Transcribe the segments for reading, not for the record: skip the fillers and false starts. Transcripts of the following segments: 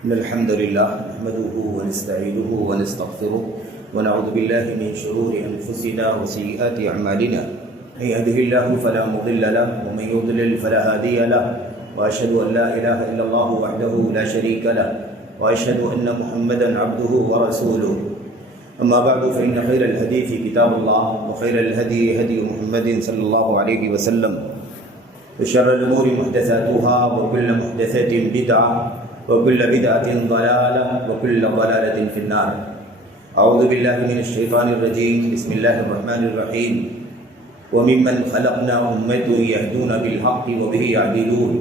إن الحمد لله نحمده ونستعينه ونستغفره ونعوذ بالله من شرور أنفسنا وسيئات أعمالنا من يهده الله فلا مضل له ومن يضلل فلا هادي له وأشهد أن لا إله إلا الله وحده لا شريك له وأشهد أن محمدا عبده ورسوله أما بعد فإن خير الحديث كتاب الله وخير الهدي هدي محمد صلى الله عليه وسلم وشر الأمور محدثاتها وكل محدثة بدعة وكل بدعة ضلالة وكل ضلالة في النار. أعوذ بالله من الشيطان الرجيم. بسم الله الرحمن الرحيم. وممن خلقنا أمة يهدون بالحق وبه يعدلون.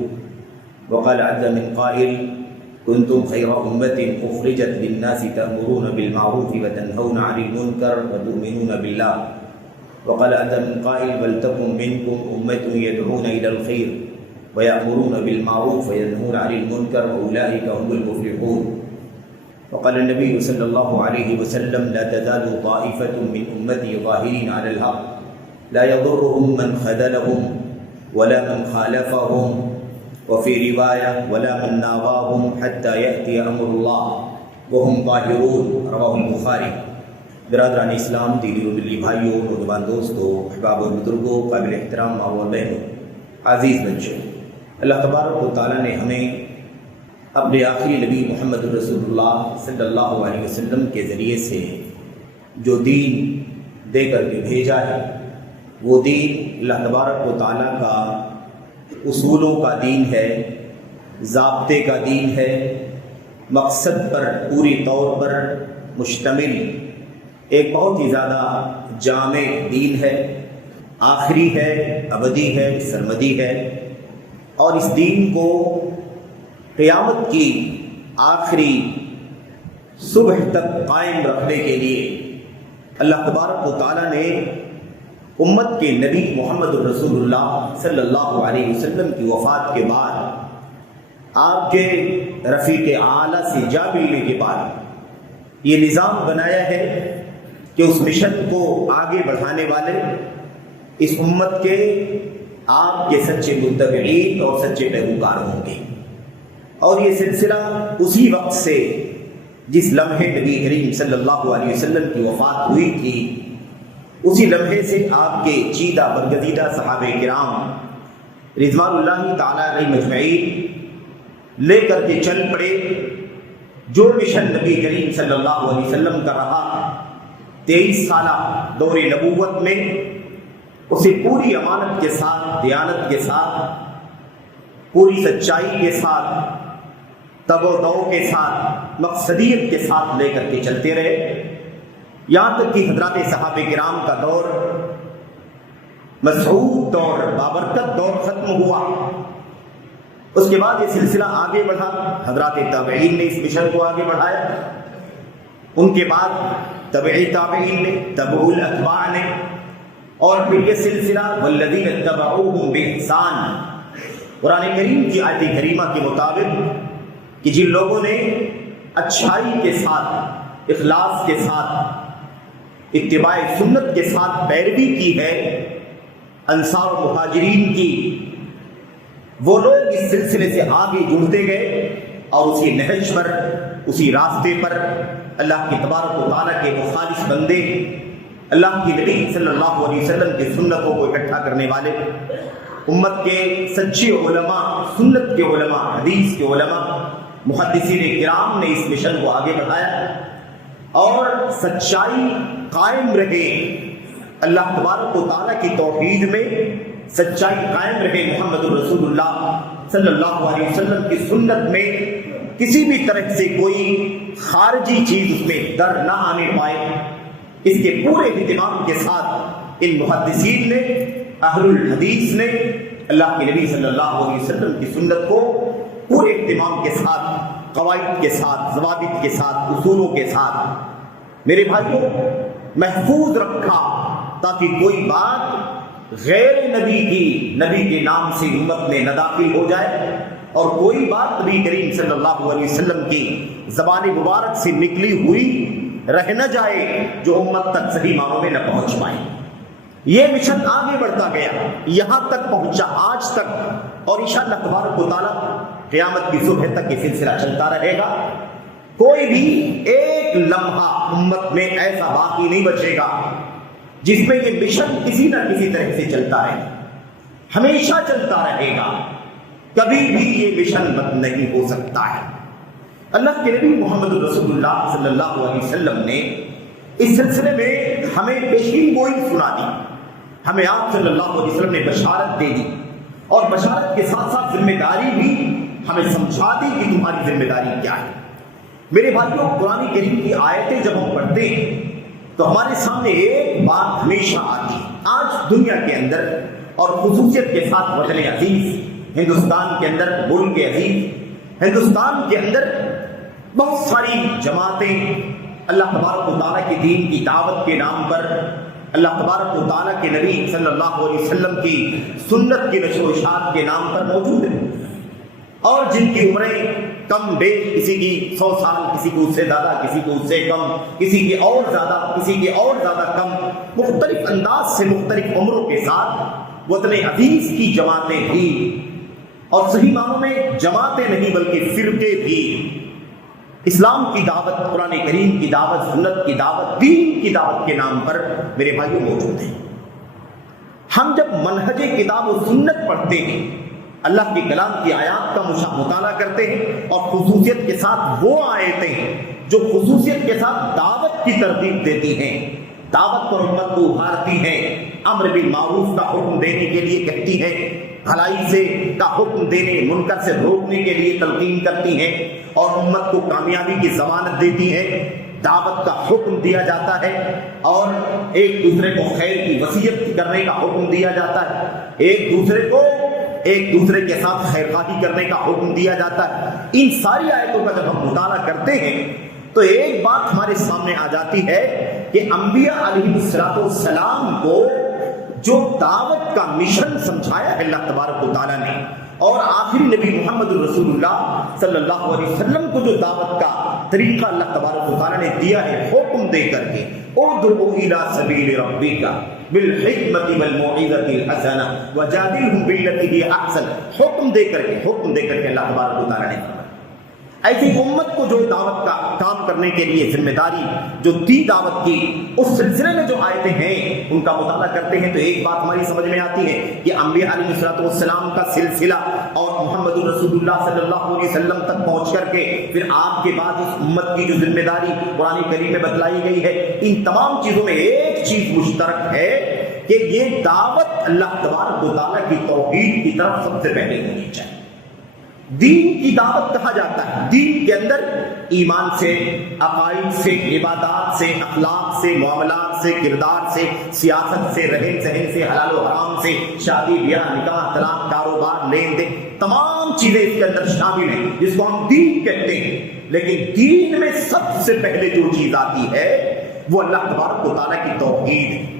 وقال عز من قائل كنتم خير أمة أخرجت للناس تأمرون بالمعروف وتنهون عن المنكر وتؤمنون بالله. وقال عز من قائل ولتكن منكم أمة يدعون إلى الخير ويأمرون بالمعروف وينهون عن المنكر وأولئك هم المفلحون. وقال النبي صلى الله عليه وسلم لا تزال طائفة من أمتي ظاهرين على الحق لا يضرهم من خذلهم ولا من خالفهم وفي رواية ولا من ناواهم حتى يأتي أمر الله وهم ظاهرون. رواه البخاری. برادران اسلام، دینی و ملی بھائیوں، نوجوان دوستوں، احباب اور بزرگوں، قابل احترام ماں و بہنوں، عزیز بچوں، اللہ تبارک و تعالیٰ نے ہمیں اپنے آخری نبی محمد رسول اللہ صلی اللہ علیہ وسلم کے ذریعے سے جو دین دے کر کے بھیجا ہے، وہ دین اللہ تبارک و تعالیٰ کا اصولوں کا دین ہے، ضابطے کا دین ہے، مقصد پر پوری طور پر مشتمل ایک بہت ہی زیادہ جامع دین ہے، آخری ہے، ابدی ہے، سرمدی ہے، اور اس دین کو قیامت کی آخری صبح تک قائم رکھنے کے لیے اللہ تبارک و تعالیٰ نے امت کے نبی محمد رسول اللہ صلی اللہ علیہ وسلم کی وفات کے بعد آپ کے رفیق اعلیٰ سے جا ملنے کے بعد یہ نظام بنایا ہے کہ اس مشن کو آگے بڑھانے والے اس امت کے آپ کے سچے متبعین اور سچے پیروکار ہوں گے. اور یہ سلسلہ اسی وقت سے جس لمحے نبی کریم صلی اللہ علیہ وسلم کی وفات ہوئی تھی، اسی لمحے سے آپ کے چیدہ برگزیدہ صحابہ کرام رضوان اللہ تعالیٰ علیہ مجمعین لے کر کے چل پڑے. جو مشن نبی کریم صلی اللہ علیہ وسلم کا رہا 23 سالہ دور نبوت میں، اسے پوری امانت کے ساتھ، دیانت کے ساتھ، پوری سچائی کے ساتھ، تب و دو کے ساتھ، مقصدیت کے ساتھ لے کر کے چلتے رہے، یہاں تک کہ حضرات صحابہ کرام کا دور، مسعود دور، بابرکت دور ختم ہوا. اس کے بعد یہ سلسلہ آگے بڑھا، حضرات تابعین نے اس مشن کو آگے بڑھایا، ان کے بعد تبعی تابعین نے، تبع الاتباع نے، اور پھر یہ سلسلہ والذین اتبعوہم بإحسان. قرآن کریم کی آیت کریمہ کے مطابق کہ جن لوگوں نے اچھائی کے ساتھ، اخلاص کے ساتھ، اتباع سنت کے ساتھ پیروی کی ہے انصار و مہاجرین کی، وہ لوگ اس سلسلے سے آگے جڑتے گئے اور اسی نہج پر، اسی راستے پر اللہ کی تبارک و تعالیٰ کے مخالص بندے، اللہ کی نبی صلی اللہ علیہ وسلم کی سنتوں کو اکٹھا کرنے والے، امت کے سچے علماء، سنت کے علماء، حدیث کے علماء، محدثین کرام نے اس مشن کو آگے بڑھایا اور سچائی قائم رہے، اللہ تبارک و تعالیٰ کی توحید میں سچائی قائم رہے، محمد رسول اللہ صلی اللہ علیہ وسلم کی سنت میں کسی بھی طرح سے کوئی خارجی چیز اس میں در نہ آنے پائے. اس کے پورے اہتمام کے ساتھ ان محدثین نے، اہل الحدیث نے اللہ کے نبی صلی اللہ علیہ وسلم کی سنت کو پورے اہتمام کے ساتھ، قواعد کے ساتھ، ضوابط کے ساتھ، اصولوں کے ساتھ میرے بھائیوں محفوظ رکھا، تاکہ کوئی بات غیر نبی کی، نبی کے نام سے امت میں نہ داخل ہو جائے، اور کوئی بات نبی کریم صلی اللہ علیہ وسلم کی زبان مبارک سے نکلی ہوئی رہ نہ جائے جو امت تک صحیح معنوں میں نہ پہنچ پائے. یہ مشن آگے بڑھتا گیا، یہاں تک پہنچا آج تک، اور انشاءاللہ تبارک و تعالیٰ قیامت کی صبح تک یہ سلسلہ چلتا رہے گا. کوئی بھی ایک لمحہ امت میں ایسا باقی نہیں بچے گا جس میں یہ مشن کسی نہ کسی طرح سے چلتا رہے. ہمیشہ چلتا رہے گا، کبھی بھی یہ مشن بند نہیں ہو سکتا ہے. اللہ کے نبی محمد رسول اللہ صلی اللہ علیہ وسلم نے اس سلسلے میں ہمیں پیشین گوئی سنا دی. ہمیں آپ صلی اللہ علیہ وسلم نے بشارت دے دی، اور بشارت کے ساتھ ساتھ ذمہ داری بھی ہمیں سمجھا دی کہ تمہاری ذمہ داری کیا ہے. میرے بھائیوں، قرآن کریم کی آیتیں جب ہم پڑھتے ہیں تو ہمارے سامنے ایک بات ہمیشہ آتی ہے. آج دنیا کے اندر اور خصوصیت کے ساتھ وطن عزیز ہندوستان کے اندر، ملک عزیز ہندوستان کے اندر بہت ساری جماعتیں اللہ تبارک و تعالیٰ کے دین کی دعوت کے نام پر، اللہ تبارک و تعالیٰ کے نبی صلی اللہ علیہ وسلم کی سنت کی نشر و اشاعت کے نام پر موجود ہیں، اور جن کی عمریں کم بیش، کسی کی 100 سال، کسی کو اس سے زیادہ، کسی کو اس سے کم، کسی کی اور زیادہ، کسی کی اور زیادہ کم، مختلف انداز سے مختلف عمروں کے ساتھ وطن عزیز کی جماعتیں بھی، اور صحیح معنوں میں جماعتیں نہیں بلکہ فرقے بھی، اسلام کی دعوت، قرآن کریم کی دعوت، سنت کی دعوت، دین کی دعوت کے نام پر میرے بھائیوں موجود ہیں. ہم جب منہج کتاب و سنت پڑھتے ہیں، اللہ کے کلام کی آیات کا مطالعہ کرتے ہیں، اور خصوصیت کے ساتھ وہ آیتیں جو خصوصیت کے ساتھ دعوت کی ترغیب دیتی ہیں، دعوت پر امت کو ابھارتی ہیں، امر بالمعروف کا حکم دینے کے لیے کہتی ہیں، بھلائی سے کا حکم دینے، منکر سے روکنے کے لیے تلقین کرتی ہیں، اور امت کو کامیابی کی ضمانت دیتی ہیں، دعوت کا حکم دیا جاتا ہے، اور ایک دوسرے کو خیر کی وصیت کرنے کا حکم دیا جاتا ہے، ایک دوسرے کے ساتھ خیرخواہی کرنے کا حکم دیا جاتا ہے. ان ساری آیتوں کا جب ہم مطالعہ کرتے ہیں تو ایک بات ہمارے سامنے آ جاتی ہے کہ انبیاء علیہ السلام کو جو دعوت کا مشن سمجھایا ہے اللہ تبارک و تعالیٰ نے، اور آخری نبی محمد رسول اللہ صلی اللہ علیہ وسلم کو جو دعوت کا طریقہ اللہ تبارک و تعالیٰ نے دیا ہے حکم دے کر کے، ادعو الی سبیل ربک بالحکمۃ والموعظۃ الحسنہ وجادلہم باللتی ہی احسن، حکم دے کر کے اللہ تبارک و تعالیٰ نے ایسی امت کو جو دعوت کا کام کرنے کے لیے ذمہ داری جو دی دعوت کی، اس سلسلے میں جو آیتیں ہیں ان کا مطالعہ کرتے ہیں تو ایک بات ہماری سمجھ میں آتی ہے کہ انبیاء علیہ السلام کا سلسلہ اور محمد رسول اللہ صلی اللہ علیہ وسلم تک پہنچ کر کے پھر آپ کے بعد اس امت کی جو ذمہ داری قرآن کریم میں بتلائی گئی ہے، ان تمام چیزوں میں ایک چیز مشترک ہے کہ یہ دعوت اللہ تبارک و تعالیٰ کی توحید کی طرف سب سے پہلے ہونی چاہیے. دین کی دعوت کہا جاتا ہے، دین کے اندر ایمان سے، عقائد سے، عبادات سے، اخلاق سے، معاملات سے، کردار سے، سیاست سے، رہن سہن سے، حلال و حرام سے، شادی بیاہ، نکاح، طلاق، کاروبار، لین دین، تمام چیزیں اس کے اندر شامل ہیں جس کو ہم دین کہتے ہیں. لیکن دین میں سب سے پہلے جو چیز آتی ہے وہ اللہ تبارک و تعالیٰ کی توحید ہے.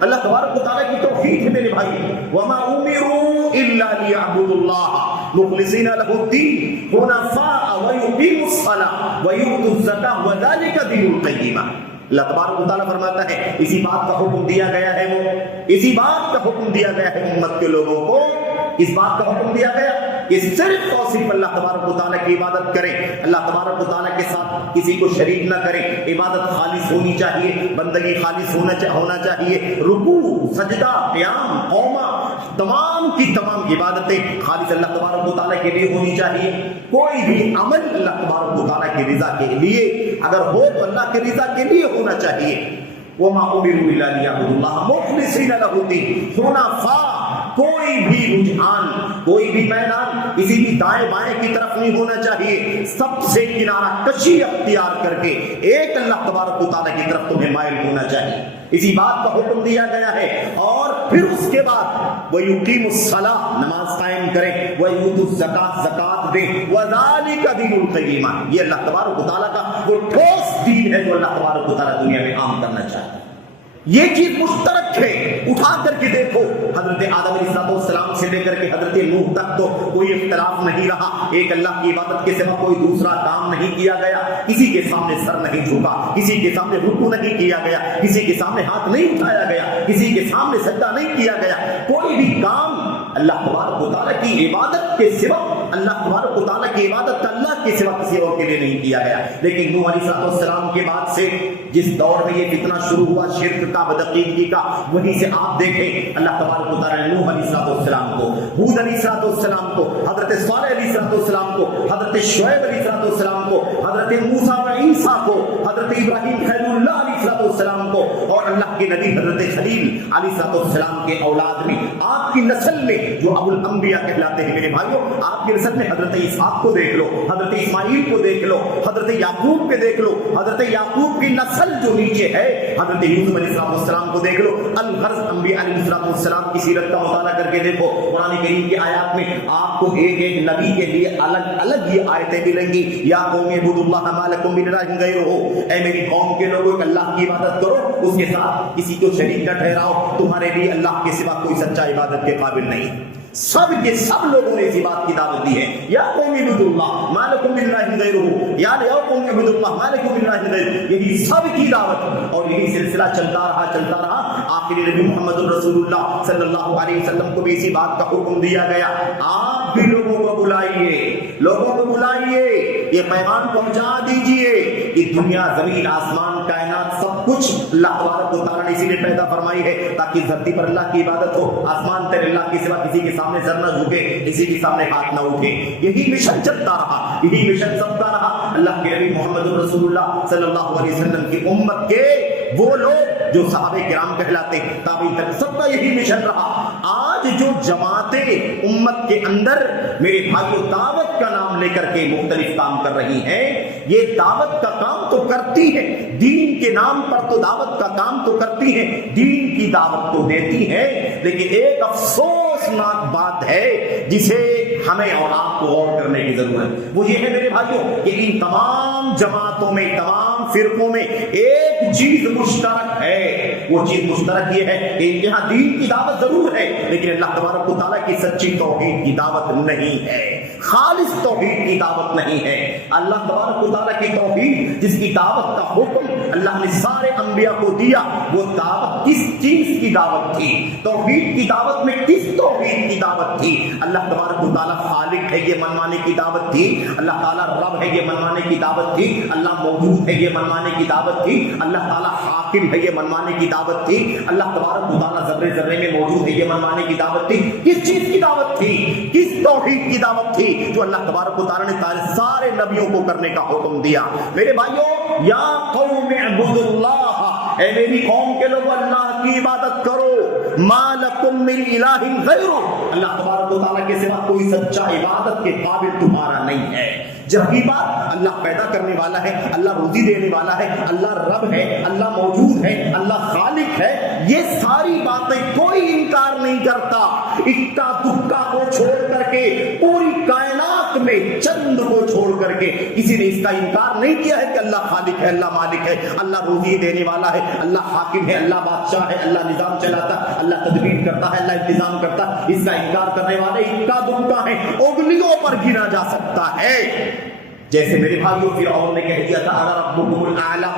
اللہ تبارک و تعالیٰ کی توحید ہے میرے بھائی. وَمَا أُمِرُوا إِلَّا لِيَعْبُدُوا اللَّهَ مُخْلِصِينَ لَهُ الدِّينَ حُنَفَاءَ وَيُقِيمُوا الصَّلَاةَ وَيُؤْتُوا الزَّكَاةَ وَذَلِكَ دِينُ الْقَيِّمَةِ. اللہ تبارک و تعالیٰ فرماتا ہے اسی بات کا حکم دیا گیا ہے، اسی بات کا حکم دیا گیا ہے امت کے لوگوں کو، اس بات کا حکم دیا گیا کہ صرف اور صرف اللہ تبارک و تعالیٰ کی عبادت کریں، اللہ تبارک و تعالیٰ کے ساتھ کسی کو شریک نہ کریں، عبادت خالص ہونی چاہیے، بندگی خالص ہونا چاہیے، رکوع، سجدہ، قیام، قومہ، تمام کی تمام عبادتیں خالص اللہ تبارک و تعالیٰ کے لیے ہونی چاہیے. کوئی بھی عمل اللہ تبارک و تعالیٰ کی رضا کے لیے اگر ہو تو اللہ کی رضا کے لیے ہونا چاہیے. وَمَا أُمِرُوا إِلَّا لِيَعْبُدُوا اللَّهَ مُخْلِصِينَ لَهُ الدِّينَ حُنَفَاءَ. کوئی بھی رجحان، کوئی بھی میدان کسی بھی دائیں بائیں کی طرف نہیں ہونا چاہیے، سب سے کنارہ کشی اختیار کر کے ایک اللہ تبارک و تعالیٰ کی طرف تمہیں مائل ہونا چاہیے. اسی بات کا حکم دیا گیا ہے. اور پھر اس کے بعد وَيُقِيمُوا الصَّلَاةَ، نماز قائم کریں، وَيُؤْتُوا الزَّكَاةَ، زکات دیں، وَذَلِكَ دِینُ الْقَیِّمَةِ. یہ اللہ تبارک و تعالیٰ کا وہ ٹھوس دین ہے جو اللہ تبارک و تعالیٰ دنیا میں عام کرنا چاہتا ہے. یہ چیز مشترک ہے. اٹھا کر کے دیکھو حضرت آدم علیہ السلام سے لے کر کے حضرت نوح تک تو کوئی اختلاف نہیں رہا، ایک اللہ کی عبادت کے سوا کوئی دوسرا کام نہیں کیا گیا، کسی کے سامنے سر نہیں جھکا، کسی کے سامنے رکوع نہیں کیا گیا، کسی کے سامنے ہاتھ نہیں اٹھایا گیا، کسی کے سامنے سجدہ نہیں کیا گیا. کوئی بھی کام اللہ تبارک و تعالیٰ کی عبادت کے سوا، اللہ تبارک و تعالیٰ کی عبادت اللہ کے سوا کسی اور کے لیے نہیں کیا گیا. لیکن نوح علیہ السلام کے بعد سے جس دور میں یہ فتنہ شروع ہوا شرک کا، بدعقیدگی کا، وہیں سے آپ دیکھیں اللہ تبارک و تعالیٰ نے نوح علیہ السلام کو، ہود علیہ السلام کو، حضرت صالح علیہ السلام کو، حضرت شعیب علیہ السلام کو، حضرت موسیٰ و عیسیٰ کو، حضرت ابراہیم خلیل اللہ علیہ السلام کو، اور اللہ کے نبی حضرت خلیل علیہ السلام کے اولاد میں، آپ کی نسل میں جو ابو الانبیاء کہلاتے ہیں میرے بھائیوں، آپ کی نسل میں حضرت اسحاق کو دیکھ لو، حضرت اسماعیل کو دیکھ لو، حضرت یعقوب کے دیکھ لو، حضرت یعقوب کی نسل جو نیچے ہے حضرت یوسف علیہ السلام کو دیکھ لو. الغرض انبیاء علیہ السلام کی سیرت کا مطالعہ کر کے دیکھو، قرآن کریم کی آیات میں آپ کو ایک ایک نبی کے لیے الگ الگ یہ آیتیں ملیں گی. یا قوم اعبدوا اللہ ما لکم من الہ غیرہ، اے میری قوم کے لوگوں اللہ کی عبادت کرو، اس کے ساتھ کسی کو شریک نہ ٹھہراؤ، تمہارے لیے اللہ کے سوا کوئی سچا عبادت کے قابل نہیں. سب کے سب لوگوں نے اسی بات کی دعوت دی ہے. یا قوم اعبدوا اللہ ما لکم من الہ غیرہ، یا قوم اعبدوا اللہ ما لکم من الہ غیرہ، یہی سب کی دعوت اور یہی سلسلہ چلتا رہا. آخری نبی محمد رسول اللہ صلی اللہ علیہ وسلم کو بھی اسی بات کا حکم دیا گیا. آپ بھی لوگوں کو بلائیے، لوگوں کو بلائیے، یہ پیغام پہنچا دیجئے کہ دنیا، زمین، آسمان، کائنات سب کچھ اللہ تبارک و تعالیٰ نے اسی لیے پیدا فرمائی ہے تاکہ دھرتی پر اللہ کی عبادت ہو. آسمان پر اللہ کے سوا کسی کے سامنے سر نہ جھکے، کسی کے سامنے ہاتھ نہ اٹھے. یہی مشن چلتا رہا، یہی مشن چلتا رہا. اللہ کے نبی محمد رسول اللہ صلی اللہ علیہ وسلم کی امت کے وہ لوگ جو صحابہ کرام کہلاتے ہیں، تابعین تک، سب کا یہی مشن رہا. آج جو جماعتیں امت کے اندر میرے بھائیوں دعوت کا نام لے کر کے مختلف کام کر رہی ہیں، یہ دعوت کا کام تو کرتی ہیں، دین کے نام پر تو دعوت کا کام تو کرتی ہیں، دین کی دعوت تو دیتی ہیں، لیکن ایک افسوسناک بات ہے جسے ہمیں اور آپ کو غور کرنے کی ضرورت. وہ یہ ہے میرے بھائیوں کہ ان تمام جماعتوں میں، تمام فرقوں میں ایک چیز مشترک ہے. وہ چیز مشترک یہ ہے کہ یہاں دین کی دعوت ضرور ہے، لیکن اللہ تبارک و تعالیٰ کی سچی توحید کی دعوت نہیں ہے، خالص توحید کی دعوت نہیں ہے. اللہ تبارک و تعالیٰ کی توحید جس کی دعوت کا حکم اللہ نے سارے انبیاء کو دیا، وہ دعوت کس چیز کی دعوت تھی؟ توحید کی دعوت میں کس توحید کی دعوت تھی؟ اللہ تبارک و تعالیٰ خالق ہے، یہ منوانے کی دعوت تھی. اللہ تعالیٰ رب ہے، یہ منوانے کی دعوت تھی. اللہ موجود ہے، یہ منوانے کی دعوت تھی. اللہ تعالیٰ حاکم ہے، یہ منوانے کی دعوت تھی. اللہ تبارک و تعالیٰ ذرے ذرے میں موجود ہے، یہ منوانے کی دعوت تھی. کس چیز کی دعوت تھی؟ کس توحید کی دعوت تھی جو اللہ تبارک و تعالیٰ نے سارے نبیوں کو کرنے کا حکم دیا؟ میرے بھائیوں، یا قوم اعبدوا اللہ، اے میری قوم کے لوگ اللہ کی عبادت کرو. ما لکم من الہ غیرہ، اللہ تبارک و تعالیٰ کے سوا کوئی سچا عبادت کے قابل تمہارا نہیں ہے. جب یہ بات اللہ پیدا کرنے والا ہے، اللہ روزی دینے والا ہے، اللہ رب ہے، اللہ موجود ہے، اللہ خالق ہے، یہ ساری باتیں کوئی انکار نہیں کرتا. اکا دکا کو چھوڑ کر کے، پوری کائنات میں چند کو چھوڑ کر کے کسی نے اس کا انکار نہیں کیا ہے کہ اللہ خالق ہے، اللہ مالک ہے، اللہ روزی دینے والا ہے، اللہ حاکم ہے، اللہ بادشاہ ہے، اللہ نظام چلاتا ہے، اللہ تدبیر کرتا ہے، اللہ انتظام کرتا ہے. اس کا انکار کرنے والے اکا دکا ہیں، انگلیوں پر گنا جا سکتا ہے. جیسے میرے بھائیوں فرعون نے کہہ دیا تھا اگر ربکم الاعلی،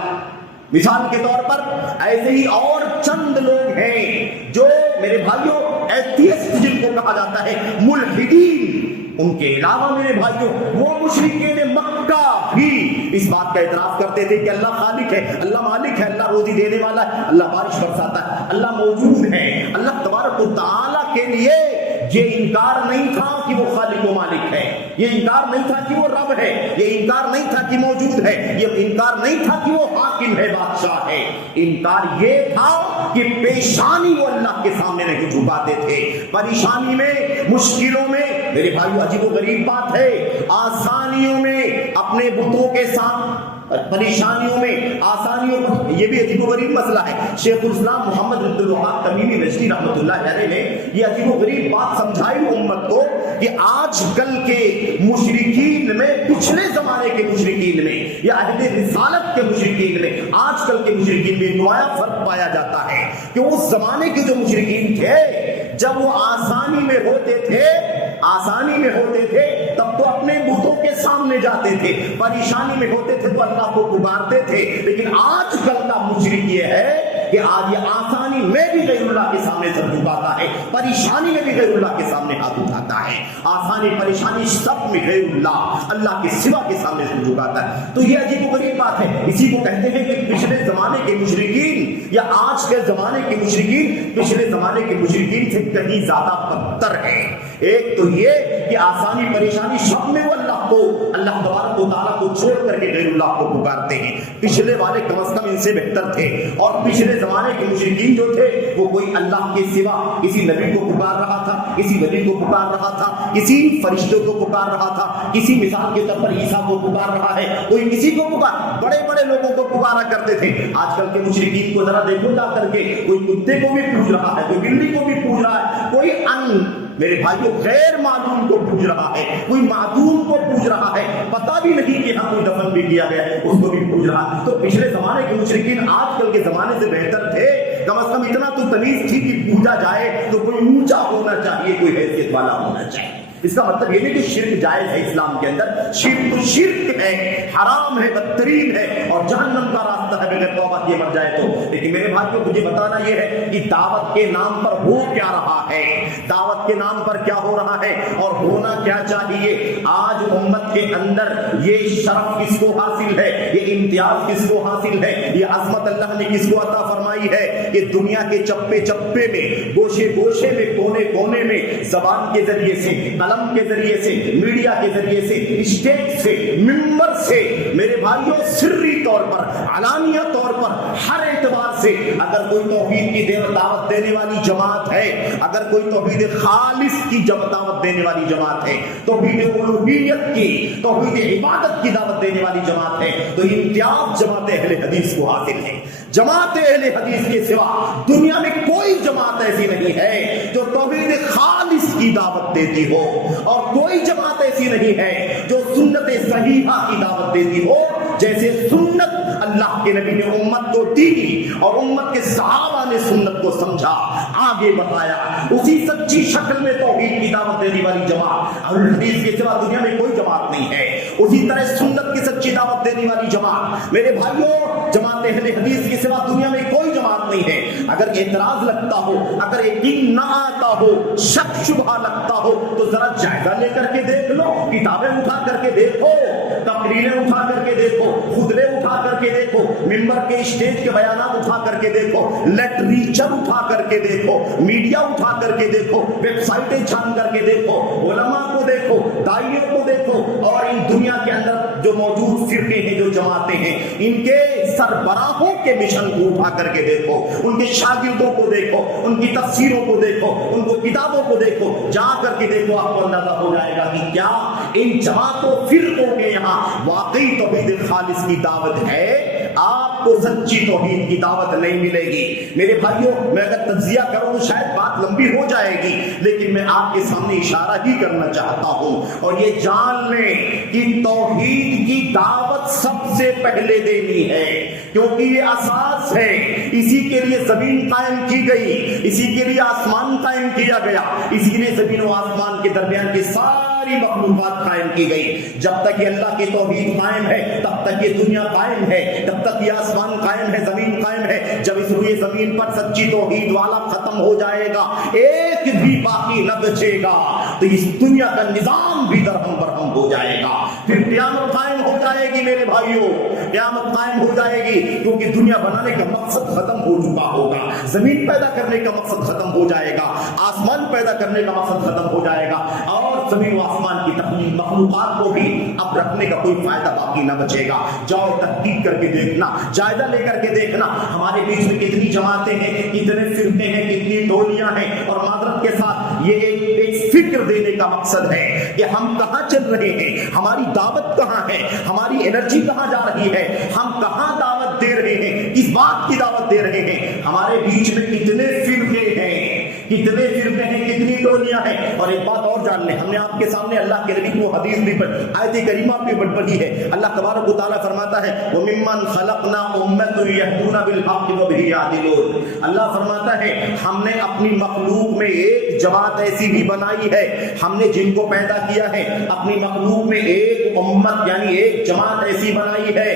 مثال کے طور پر ایسے ہی اور چند لوگ ہیں جو میرے بھائیوں ایتھیسٹ جن کو کہا جاتا ہے، ملحدین. ان کے علاوہ میرے بھائیوں وہ مشرکین مکہ بھی اس بات کا اعتراف کرتے تھے کہ اللہ خالق ہے، اللہ مالک ہے، اللہ روزی دینے والا ہے، اللہ بارش برساتا ہے، اللہ موجود ہے. اللہ تبارک و تعالیٰ کے لیے یہ انکار نہیں تھا کہ وہ خالق و مالک ہے، یہ انکار نہیں تھا کہ وہ رب ہے، یہ انکار نہیں تھا کہ موجود ہے، یہ انکار نہیں تھا کہ وہ حاکم ہے، بادشاہ ہے. انکار یہ تھا کہ پیشانی وہ اللہ کے سامنے نہیں جھکاتے تھے. پریشانی میں، مشکلوں میں میرے بھائیو عجیب و غریب بات ہے، آسانیوں میں اپنے بتوں کے ساتھ، پریشانیوں میں آسانیوں پر، یہ بھی عجیب و غریب مسئلہ ہے. شیخ الاسلام محمد عبد الوہاب تمیمی نجدی رحمۃ اللہ علیہ نے یہ عجیب و غریب بات سمجھائی امت کو کہ آج کل کے مشرکین میں، پچھلے زمانے کے مشرکین میں یا اہل رسالت کے مشرکین میں، آج کل کے مشرکین میں نمایاں فرق پایا جاتا ہے کہ اس زمانے کے جو مشرکین تھے جب وہ آسانی میں ہوتے تھے، آسانی میں ہوتے تھے تب تو اپنے بتوں کے سامنے جاتے تھے، پریشانی میں ہوتے تھے تو اللہ کو پکارتے تھے، لیکن آج کل کا مشرک یہ ہے کہ آج یہ آسانی میں بھی غیر اللہ کے سامنے سر جھکاتا ہے، پریشانی میں بھی غیر اللہ کے سامنے ہاتھ اٹھاتا ہے، آسانی پریشانی سب میں غیر اللہ کے سوا کے سامنے سر جھکاتا ہے۔ تو یہ عجیب و غریب بات ہے، اسی کو کہتے ہیں کہ پچھلے زمانے کے مشرکین یا آج کے زمانے کے مشرکین پچھلے زمانے کے مشرکین سے کہیں زیادہ بدتر ہے۔ ایک تو یہ کہ آسانی پریشانی سب میں وہ اللہ تبارک و تعالیٰ کو چھوڑ کر کے غیر اللہ کو پکارتے ہیں، پچھلے والے کم از کم ان سے بہتر تھے، اور پچھلے زمانے کے مشرکین جو تھے وہ کوئی اللہ کے سوا کسی نبی کو پکار رہا تھا، کسی ولی کو پکار رہا تھا، کسی فرشتے کو پکار رہا تھا، کسی مثال کے طور پر عیسیٰ کو پکار رہا ہے، کوئی کسی کو پکار، بڑے بڑے لوگوں کو پکارا کرتے تھے۔ آج کل کے مشرکین کو ذرا دیکھو جا کر کے، کوئی کتے کو بھی پوج رہا ہے، کوئی بلی کو بھی پوج رہا ہے، کوئی میرے بھائیوں غیر معلوم کو پوج رہا ہے، کوئی معدوم کو پوج رہا ہے، پتہ بھی نہیں کہ ہاں کوئی دفن بھی کیا گیا ہے اس کو بھی پوج رہا ہے۔ تو پچھلے زمانے کے مشرکین آج کل کے زمانے سے بہتر تھے، کم از کم اتنا تو تمیز تھی کہ پوجا جائے تو کوئی اونچا ہونا چاہیے، کوئی حیثیت والا ہونا چاہیے۔ اس کا مطلب یہ نہیں کہ شرک جائز ہے اسلام کے اندر، شرک تو شرک ہے، حرام ہے، بدترین ہے، اور جہنم کا راستہ ہے بغیر توبہ کیے مر جائے تو۔ لیکن میرے بھائیوں مجھے بتانا یہ ہے کہ دعوت کے نام پر ہو کیا رہا ہے، دعوت کے نام پر کیا ہو رہا ہے اور ہونا کیا چاہیے۔ آج امت کے اندر یہ شرف کس کو حاصل ہے، یہ امتیاز کس کو حاصل ہے، یہ عظمت اللہ نے کس کو عطا فرمائی ہے کہ دنیا کے چپے چپے میں، گوشے گوشے میں، کونے کونے میں زبان کے ذریعے سے، قلم کے ذریعے سے، میڈیا کے ذریعے سے، اسٹیج سے، ممبر سے، میرے بھائیوں سری طور پر، علانیہ طور پر، ہر اعتبار سے اگر کوئی توحید کی دعوت دینے والی جماعت ہے، اگر کوئی توحید خالص کی دعوت دینے والی جماعت ہے، توحید الوہیت کی، توحید عبادت کی دعوت دینے والی جماعت ہے، تو امتیاز جماعت اہل حدیث کو حاصل ہے۔ جماعت اہل حدیث کے سوا دنیا میں کوئی جماعت ایسی نہیں ہے جو توحید خالص کی دعوت دیتی ہو، اور کوئی جماعت ایسی نہیں ہے جو سنت صحیحہ کی دعوت دیتی ہو، جیسے سنت اللہ کے نبی نے امت کو دی اور امت کے صحابہ نے سنت کو سمجھا، آگے بتایا، اسی سچی شکل میں توحید کی دعوت دینے والی جماعت اور حدیث کے سوا دنیا میں کوئی جماعت نہیں ہے۔ اسی طرح سنت کی سچی دعوت دینے والی جماعت، میرے بھائیوں جماعت اہل حدیث کے سوا دنیا میں کوئی جماعت نہیں ہے۔ اگر اعتراض لگتا ہو، اگر یقین نہ آتا ہو، شک شبہ لگتا ہو، تو ذرا جائزہ لے کر کے دیکھ لو، کتابیں اٹھا کر کے دیکھو، تقریریں اٹھا کر کے دیکھو، خطبے اٹھا کر کے دیکھو، ممبر کے اسٹیج کے بیانات اٹھا کر کے دیکھو، لٹریچر اٹھا کر کے دیکھو، میڈیا اٹھا کر کے دیکھو، ویب سائٹیں چھان کر کے دیکھو، علماء کو دیکھو، داعیوں کو دیکھو، اور ان دنیا کے اندر جو موجود فرقے ہیں، جو جماعتیں ہیں، ان کے سربراہوں کے مشن کو اٹھا کر کے دیکھو، ان کے شاگردوں کو دیکھو، ان کی تفسیروں کو دیکھو، ان کو کتابوں کو دیکھو، جا کر کے دیکھو، آپ کو اندازہ ہو جائے گا کہ کیا ان جماعتوں فرقوں کے یہاں واقعی توحید خالص کی دعوت ہے۔ آپ کو سچی توحید کی دعوت نہیں ملے گی۔ میرے بھائیوں میں اگر تجزیہ کروں تو شاید بات لمبی ہو جائے گی، لیکن میں آپ کے سامنے اشارہ ہی کرنا چاہتا ہوں، اور یہ جان لیں کہ توحید کی دعوت سب سے پہلے دینی ہے، کیونکہ یہ اساس ہے، اسی کے لیے زمین قائم کی گئی، اسی کے لیے آسمان قائم کیا گیا، اسی لیے زمین و آسمان کے درمیان کی ساری مخلوقات قائم کی گئی۔ جب تک یہ اللہ کی توحید قائم ہے تب تک یہ دنیا قائم ہے، جب تک یہ آسمان قائم ہے، زمین قائم ہے۔ جب اس روئے زمین پر سچی توحید والا ختم ہو جائے گا، ایک بھی باقی نہ بچے گا، تو اس دنیا کا نظام بھی درہم برہم ہو جائے گا، پھر قیامت قائم ہو جائے گی۔ میرے بھائیوں قیامت قائم ہو جائے گی، کیونکہ دنیا بنانے کا مقصد ختم ہو چکا ہوگا، زمین پیدا کرنے کا مقصد ختم ہو جائے گا، آسمان پیدا کرنے کا مقصد ختم ہو جائے گا، اور زمین و آسمان کی تخلیق مخلوقات کو بھی اب رکھنے کا کوئی فائدہ باقی نہ بچے گا۔ جاؤ تحقیق کر کے دیکھنا، جائزہ لے کر کے دیکھنا، ہمارے بیچ میں کتنی جماعتیں ہیں، کتنے فرقے ہیں، کتنی ٹولیاں ہیں، اور معذرت کے ساتھ یہ ایک فکر دینے کا مقصد ہے کہ ہم کہاں چل رہے ہیں، ہماری دعوت کہاں ہے، ہماری انرجی کہاں جا رہی ہے، ہم کہاں دعوت دے رہے ہیں، کس بات کی دعوت دے رہے ہیں، ہمارے بیچ میں کتنے فرقے ہیں، کتنے فرقے ہیں، کتنی ٹولیاں ہیں۔ اور ایک بات اور جان لیں، ہم نے آپ کے سامنے اللہ کے نبی کو حدیث بھی پڑھی، آیت کریمہ بھی پڑھی ہے۔ اللہ تبارک و تعالیٰ فرماتا ہے وَمِمَّنْ خَلَقْنَا أُمَّةً يَهْدُونَ بِالْحَقِّ وَبِهِ يَعْدِلُونَ۔ اللہ فرماتا ہے ہم نے اپنی مخلوق میں ایک جماعت ایسی بھی بنائی ہے، ہم نے جن کو پیدا کیا ہے اپنی مخلوق میں ایک امت یعنی ایک جماعت ایسی بنائی ہے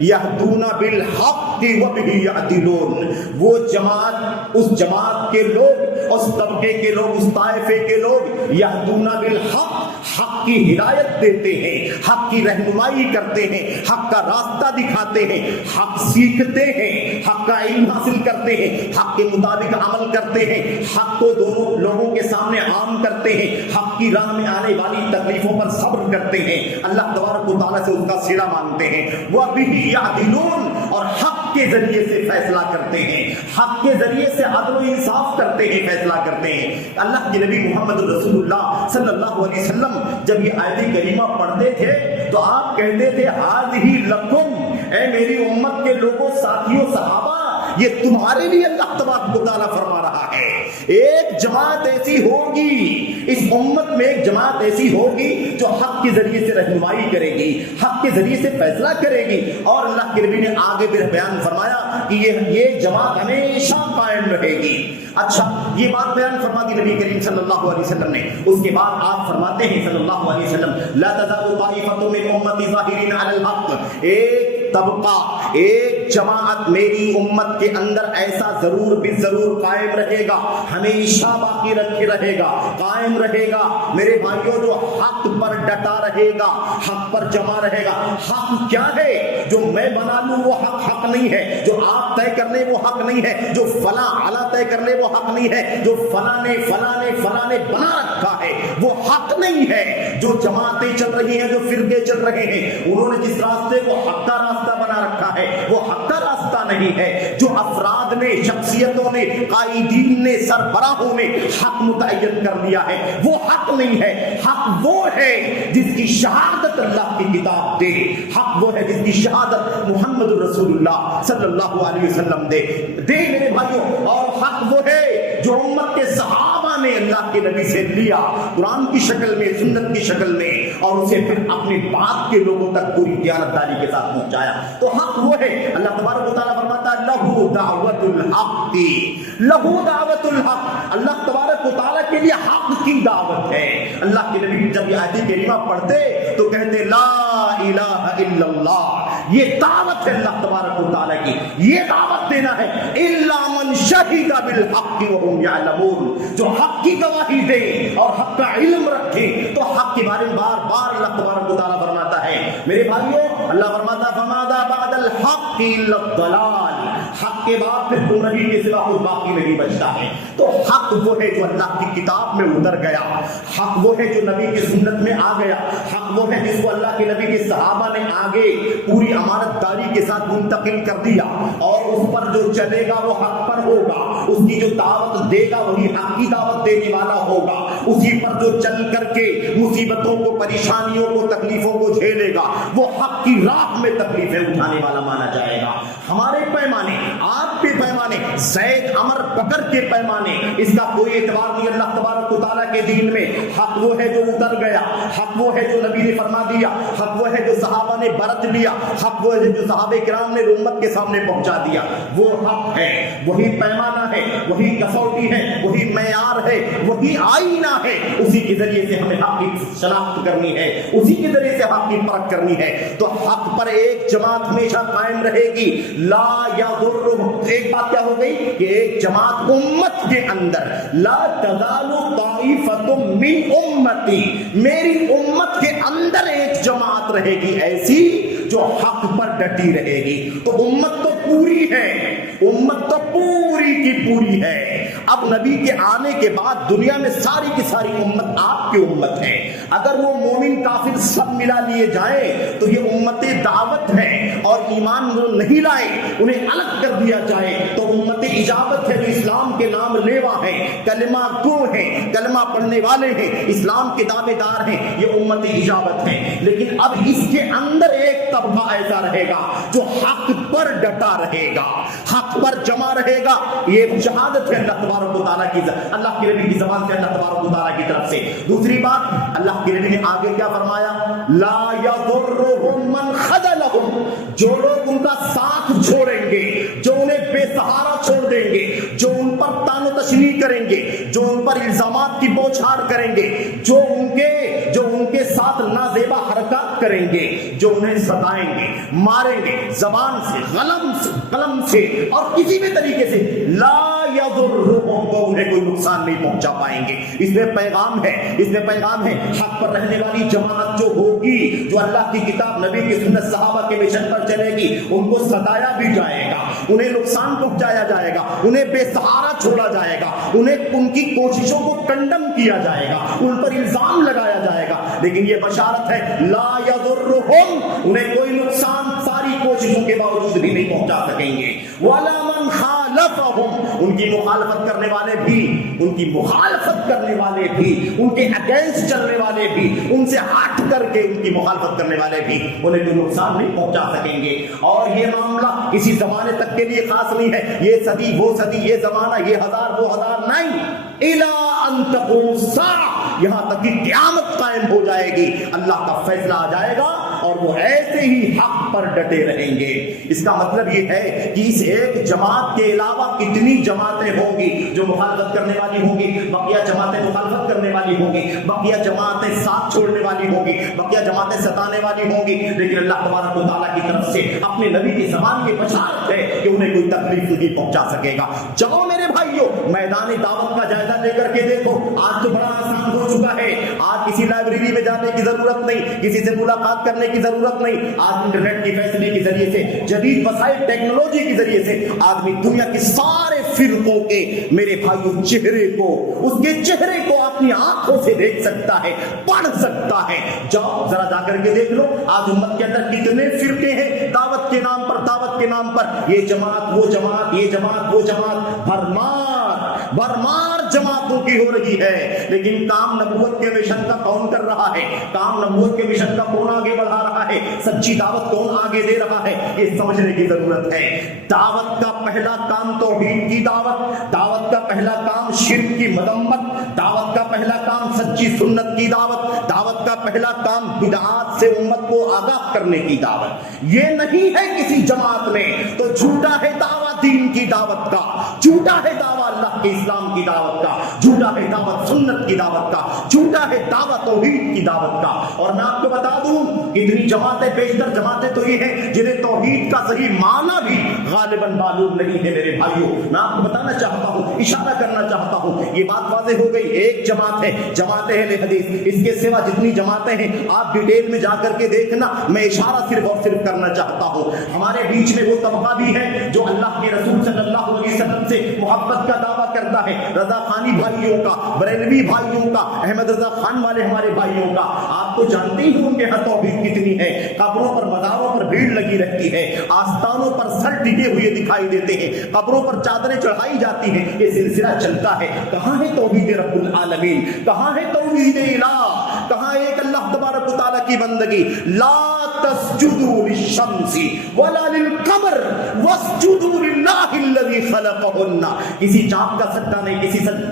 یہدون بالحق وبہ یعدلون، وہ جماعت، اس جماعت کے لوگ، اس طبقے کے لوگ، اس طائفے کے لوگ یہدون بالحق، حق کی ہدایت دیتے ہیں، حق کی رہنمائی کرتے ہیں، حق کا راستہ دکھاتے ہیں، حق سیکھتے ہیں، حق کا علم حاصل کرتے ہیں، حق کے مطابق عمل کرتے ہیں، حق کو دونوں لوگوں کے سامنے عام کرتے ہیں، حق کی راہ میں آنے والی تکلیفوں پر صبر کرتے ہیں، اللہ تبارک و تعالیٰ سے اس کا صلہ مانگتے ہیں، وَبِهِ يَعْدِلُونَ، اور حق کے ذریعے سے فیصلہ کرتے ہیں، حق کے ذریعے سے عدل و انصاف کرتے ہیں، فیصلہ کرتے ہیں۔ اللہ کے نبی محمد رسول اللہ صلی اللہ علیہ وسلم جب یہ آیت کریمہ پڑھتے تھے تو آپ کہتے تھے ہذہ لکم، اے میری امت کے لوگوں، ساتھیوں، صحابہ، یہ تمہارے لیے اللہ تبارک و تعالیٰ فرما رہا ہے۔ ایک جماعت ایسی ہوگی، اس امت میں ایک جماعت ایسی ہوگی جو حق کے ذریعے سے رہنمائی کرے گی، حق کے ذریعے سے فیصلہ کرے گی، اور اللہ کے نبی نے آگے پھر بیان فرمایا کہ یہ جماعت ہمیشہ قائم رہے گی۔ اچھا، یہ بات بیان فرما دی نبی کریم صلی اللہ علیہ وسلم نے۔ اس کے بعد آپ فرماتے ہیں صلی اللہ علیہ وسلم لا تزال طائفة من امتی ظاہرین علی الحق، ایک طبقہ، ایک جماعت میری امت کے اندر ایسا ضرور بھی ضرور قائم رہے گا، ہمیشہ باقی رکھے رہے گا، قائم رہے گا میرے بھائیوں، جو حق پر ڈٹا رہے گا، حق پر جمع رہے گا۔ حق کیا ہے؟ جو میں بنا لوں وہ حق نہیں ہے، جو آپ طے کر لیں وہ حق نہیں ہے، جو فلاں اعلیٰ طے کر لے وہ حق نہیں ہے، جو فلاں نے بنا رکھا ہے وہ حق نہیں ہے۔ جو جماعتیں چل رہی ہیں، جو فرقے چل رہے ہیں، انہوں نے جس راستے کو حق کا راستہ بنا رکھا ہے وہ حق کا راستہ نہیں ہے۔ جو افراد نے، شخصیتوں نے، قائدین نے، سربراہوں نے حق متعین کر لیا ہے وہ حق نہیں ہے۔ حق وہ ہے جس کی شہادت اللہ کی کتاب دے، حق وہ ہے جس کی شہادت محمد رسول اللہ صلی اللہ علیہ وسلم دے میرے بھائیوں، اور حق وہ ہے جو امت کے صحابہ نے اللہ کے نبی سے لیا، قرآن کی شکل میں، سنت کی شکل میں، اور اسے پھر اپنی بات کے لوگوں تک پوری دیانتداری کے ساتھ پہنچایا۔ تو حق وہ ہے، اللہ تبارک و تعالیٰ فرماتا ہے لہو دعوت الحق، لہو دعوت الحق، اللہ تبارک و تعالیٰ کے لیے حق کی دعوت ہے۔ اللہ کے نبی جب یہ آیت کریمہ پڑھتے تو کہتے لا الہ الا اللہ، یہ دعوت ہے اللہ تبارک و تعالیٰ کی، یہ دعوت دینا ہے الا من شہد بالحق وهم یعلمون، جو حق کی گواہی دے اور حق کا علم رکھے تو حق کے بارے میں بار بار اللہ تبارک و تعالیٰ فرماتا ہے۔ میرے بھائیوں، اللہ فرماتا ہے فماذا بعد الحق الا الضلال، حق کے بعد پھر گمراہی کے سوا کچھ باقی نہیں بچتا ہے۔ تو حق وہ ہے جو اللہ کی کتاب میں اتر گیا، حق وہ ہے جو نبی کی سنت میں آ گیا، حق وہ ہے جس کو اللہ کے نبی کے صحابہ نے آگے پوری امانت داری کے ساتھ منتقل کر دیا، اور اس پر جو چلے گا وہ حق پر ہوگا، اس کی جو دعوت دے گا وہی حق کی دعوت دینے والا ہوگا، اسی پر جو چل کر کے مصیبتوں کو، پریشانیوں کو، تکلیفوں کو جھیلے گا وہ حق کی راہ میں تکلیفیں اٹھانے والا مانا جائے گا۔ ہمارے پیمانے، آپ کے پیمانے، زید عمر بکر کے پیمانے، اس کا کوئی اعتبار نہیں اللہ تبارک و تعالیٰ کے دین میں۔ حق وہ ہے جو اتر گیا، حق وہ ہے جو نبی نے فرما دیا، حق وہ ہے جو صحابہ نے برت لیا، حق وہ ہے جو صحابہ کرام نے امت کے سامنے پہنچا دیا، وہ حق ہے، وہی پیمانہ ہے، وہی کسوٹی ہے، وہی معیار ہے، وہی آئینہ ہے، اسی کے ذریعے سے ہمیں حق کی شناخت کرنی ہے، اسی کے ذریعے سے حق کی پرکھ کرنی ہے۔ تو حق پر ایک جماعت ہمیشہ قائم رہے گی، لا یضر، ایک بات کیا ہو گئی کہ ایک جماعت امت کے اندر، لا تزال طائفة من امتی، میری امت کے اندر ایک جماعت رہے گی ایسی جو حق پر ڈٹی رہے گی۔ تو امت تو پوری ہے، امت تو پوری کی پوری ہے۔ اب نبی کے آنے کے بعد دنیا میں ساری کی ساری امت آپ کی امت ہے، اگر وہ مومن کافر سب ملا لیے جائیں تو یہ امت دعوت ہے، اور ایمان نہیں لائے انہیں الگ کر دیا جائے تو امت اجابت ہے جو اسلام کے نام لیوا ہے، کلمہ گو ہیں، کلمہ پڑھنے والے ہیں، اسلام کے دعوے دار ہیں، یہ امت اجابت ہے. لیکن اب اس کے اندر ایک طبقہ ایسا رہے گا جو حق پر ڈٹا رہے گا، حق پر جمع رہے گا. یہ شہادت ہے اللہ تبارک و تعالیٰ کی، اللہ کے نبی کی زبان سے، اللہ تبارک و تعالیٰ کی طرف سے. دوسری بات اللہ کے نبی نے آگے کیا فرمایا؟ لا یضرهم من خذلهم، جو لوگ ان کا ساتھ چھوڑیں گے، جو انہیں بے سہارا چھوڑ دیں گے، جو ان پر تان و تشنیع کریں گے، جو ان پر الزامات کی بوچھار کریں گے، جو ان کے ساتھ نازیبا حرکات کریں گے، جو انہیں ستائیں گے، ماریں گے، زبان سے، قلم سے اور کسی بھی طریقے سے، لا یضرهم، وہ انہیں کوئی نقصان نہیں پہنچا پائیں گے. اس میں پیغام ہے حق پر رہنے والی جماعت جو ہوگی، جو اللہ کی کتاب، نبی کی سنت، صحابہ کے مشن پر چلے گی، ان کو ستایا بھی جائے گا، انہیں نقصان پہنچایا جائے گا، انہیں بے سہارا چھوڑا جائے گا، انہیں ان کی کوششوں کو کنڈم کیا جائے گا، ان پر الزام لگایا جائے گا. لیکن یہ بشارت ہے لا یضرهم، انہیں کوئی نقصان ساری کوششوں کے باوجود بھی نہیں پہنچا سکیں گے. وَلَا مَنْ خَالَفَهُمْ، ان کی مخالفت کرنے والے بھی، ان کے اگینسٹ چلنے والے بھی، ان سے ہٹ کر کے ان کی مخالفت کرنے والے بھی انہیں کوئی نقصان نہیں پہنچا سکیں گے. اور یہ معاملہ کسی زمانے تک کے لیے خاص نہیں ہے، یہ صدی وہ صدی، یہ زمانہ، یہ ہزار وہ ہزار نہیں. اِلَىٰ أَن تَقُومَ السَّاعَةُ، یہاں تک کہ قیامت قائم ہو جائے گی، اللہ کا فیصلہ آ جائے گا اور وہ ایسے ہی حق پر ڈٹے رہیں گے. اس کا مطلب یہ ہے کہ اس ایک جماعت کے علاوہ کتنی جماعتیں ہوں گی جو مخالفت کرنے والی ہوں گی، بقیہ جماعتیں مخالفت کرنے والی ہوں گی، بقیہ جماعتیں ساتھ چھوڑنے والی ہوں گی، بقیہ جماعتیں ستانے والی ہوں گی. لیکن اللہ تبارک و تعالیٰ کی طرف سے اپنے نبی کی زبان کی بشارت ہے کہ انہیں کوئی تکلیف نہیں پہنچا سکے گا. جاؤ میرے بھائیوں، میدان دعوت کا جائزہ لے کر کے دیکھو. آج تو بڑا آسان ہو چکا ہے، آج کسی لائبریری میں جانے کی ضرورت نہیں، کسی سے ملاقات کرنے کی ضرورت نہیں. آج انٹرنیٹ کی فیصلے کے ذریعے سے، جدید وسائل ٹیکنالوجی کے ذریعے سے آدمی دنیا کے سارے فرقوں کے میرے بھائیوں چہرے کو، اس کے چہرے کو اپنی آنکھوں سے دیکھ سکتا ہے، پڑھ سکتا ہے. جاؤ ذرا جا کر کے دیکھ لو آج امت کے اندر کتنے فرقے ہیں دعوت کے نام پر، یہ جماعت وہ جماعت، یہ جماعت وہ جماعت، بھرمار جماعتوں کی ہو رہی ہے. لیکن کام نبوت کے مشن کا کون کر رہا ہے؟ کام نبوت کے مشن کا کون آگے بڑھا رہا ہے؟ سچی دعوت کون آگے دے رہا ہے؟ یہ سمجھنے کی ضرورت ہے. دعوت کا پہلا کام توحید کی دعوت کا پہلا کام شرک کی مذمت، دعوت کا پہلا کام سچی سنت کی دعوت کا پہلا کام بدعات سے امت کو آگاہ کرنے کی دعوت. یہ نہیں ہے کسی جماعت میں تو جھوٹا ہے دعوت دین کی دعوت کا، جھوٹا ہے دعوت اللہ کے اسلام کی دعوت کا، جھوٹا ہے دعوت سنت کی دعوت کا، جھوٹا ہے دعوت توحید کی دعوت کا. اور میں آپ کو بتا دوں اتنی جماعتیں، بیشتر جماعتیں تو یہ ہیں جنہیں توحید کا صحیح معنی بھی غالباً معلوم نہیں ہے. میرے بھائیوں میں آپ کو بتانا چاہتا ہوں، اشارہ کرنا چاہتا ہوں، یہ بات واضح ہو گئی. ایک جماعت ہے جماعت اہل حدیث، اس کے سوا جتنی جماعتیں ہیں آپ ڈیٹیل میں جا کر کے دیکھنا. میں اشارہ صرف اور صرف کرنا چاہتا ہوں، ہمارے بیچ میں وہ طبقہ بھی ہے جو اللہ کے رسول صلی اللہ علیہ وسلم سے محبت کا دعویٰ کرتا ہے، رضا خانی بھائیوں کا، بریلوی بھائیوں کا، احمد رضا خان والے ہمارے بھائیوں کا. آپ تو جانتے ہی ان کے ہاں توحید کتنی ہے. قبروں پر، مزاروں پر بھیڑ لگی رہتی ہے، آستانوں پر سر ٹکے ہوئے دکھائی دیتے ہیں، قبروں پر چادریں چڑھائی جاتی ہیں. یہ سلسلہ چلتا ہے. کہاں ہے توحید رب العالمین؟ کہاں ہے توحید الہ؟ کہاں ایک اللہ تبارک و تعالیٰ کی بندگی؟ لا تسجدوا للشمس ولا للقمر واسجدوا للہ الذی خلقہن. کسی چاند کا سجدہ نہیں،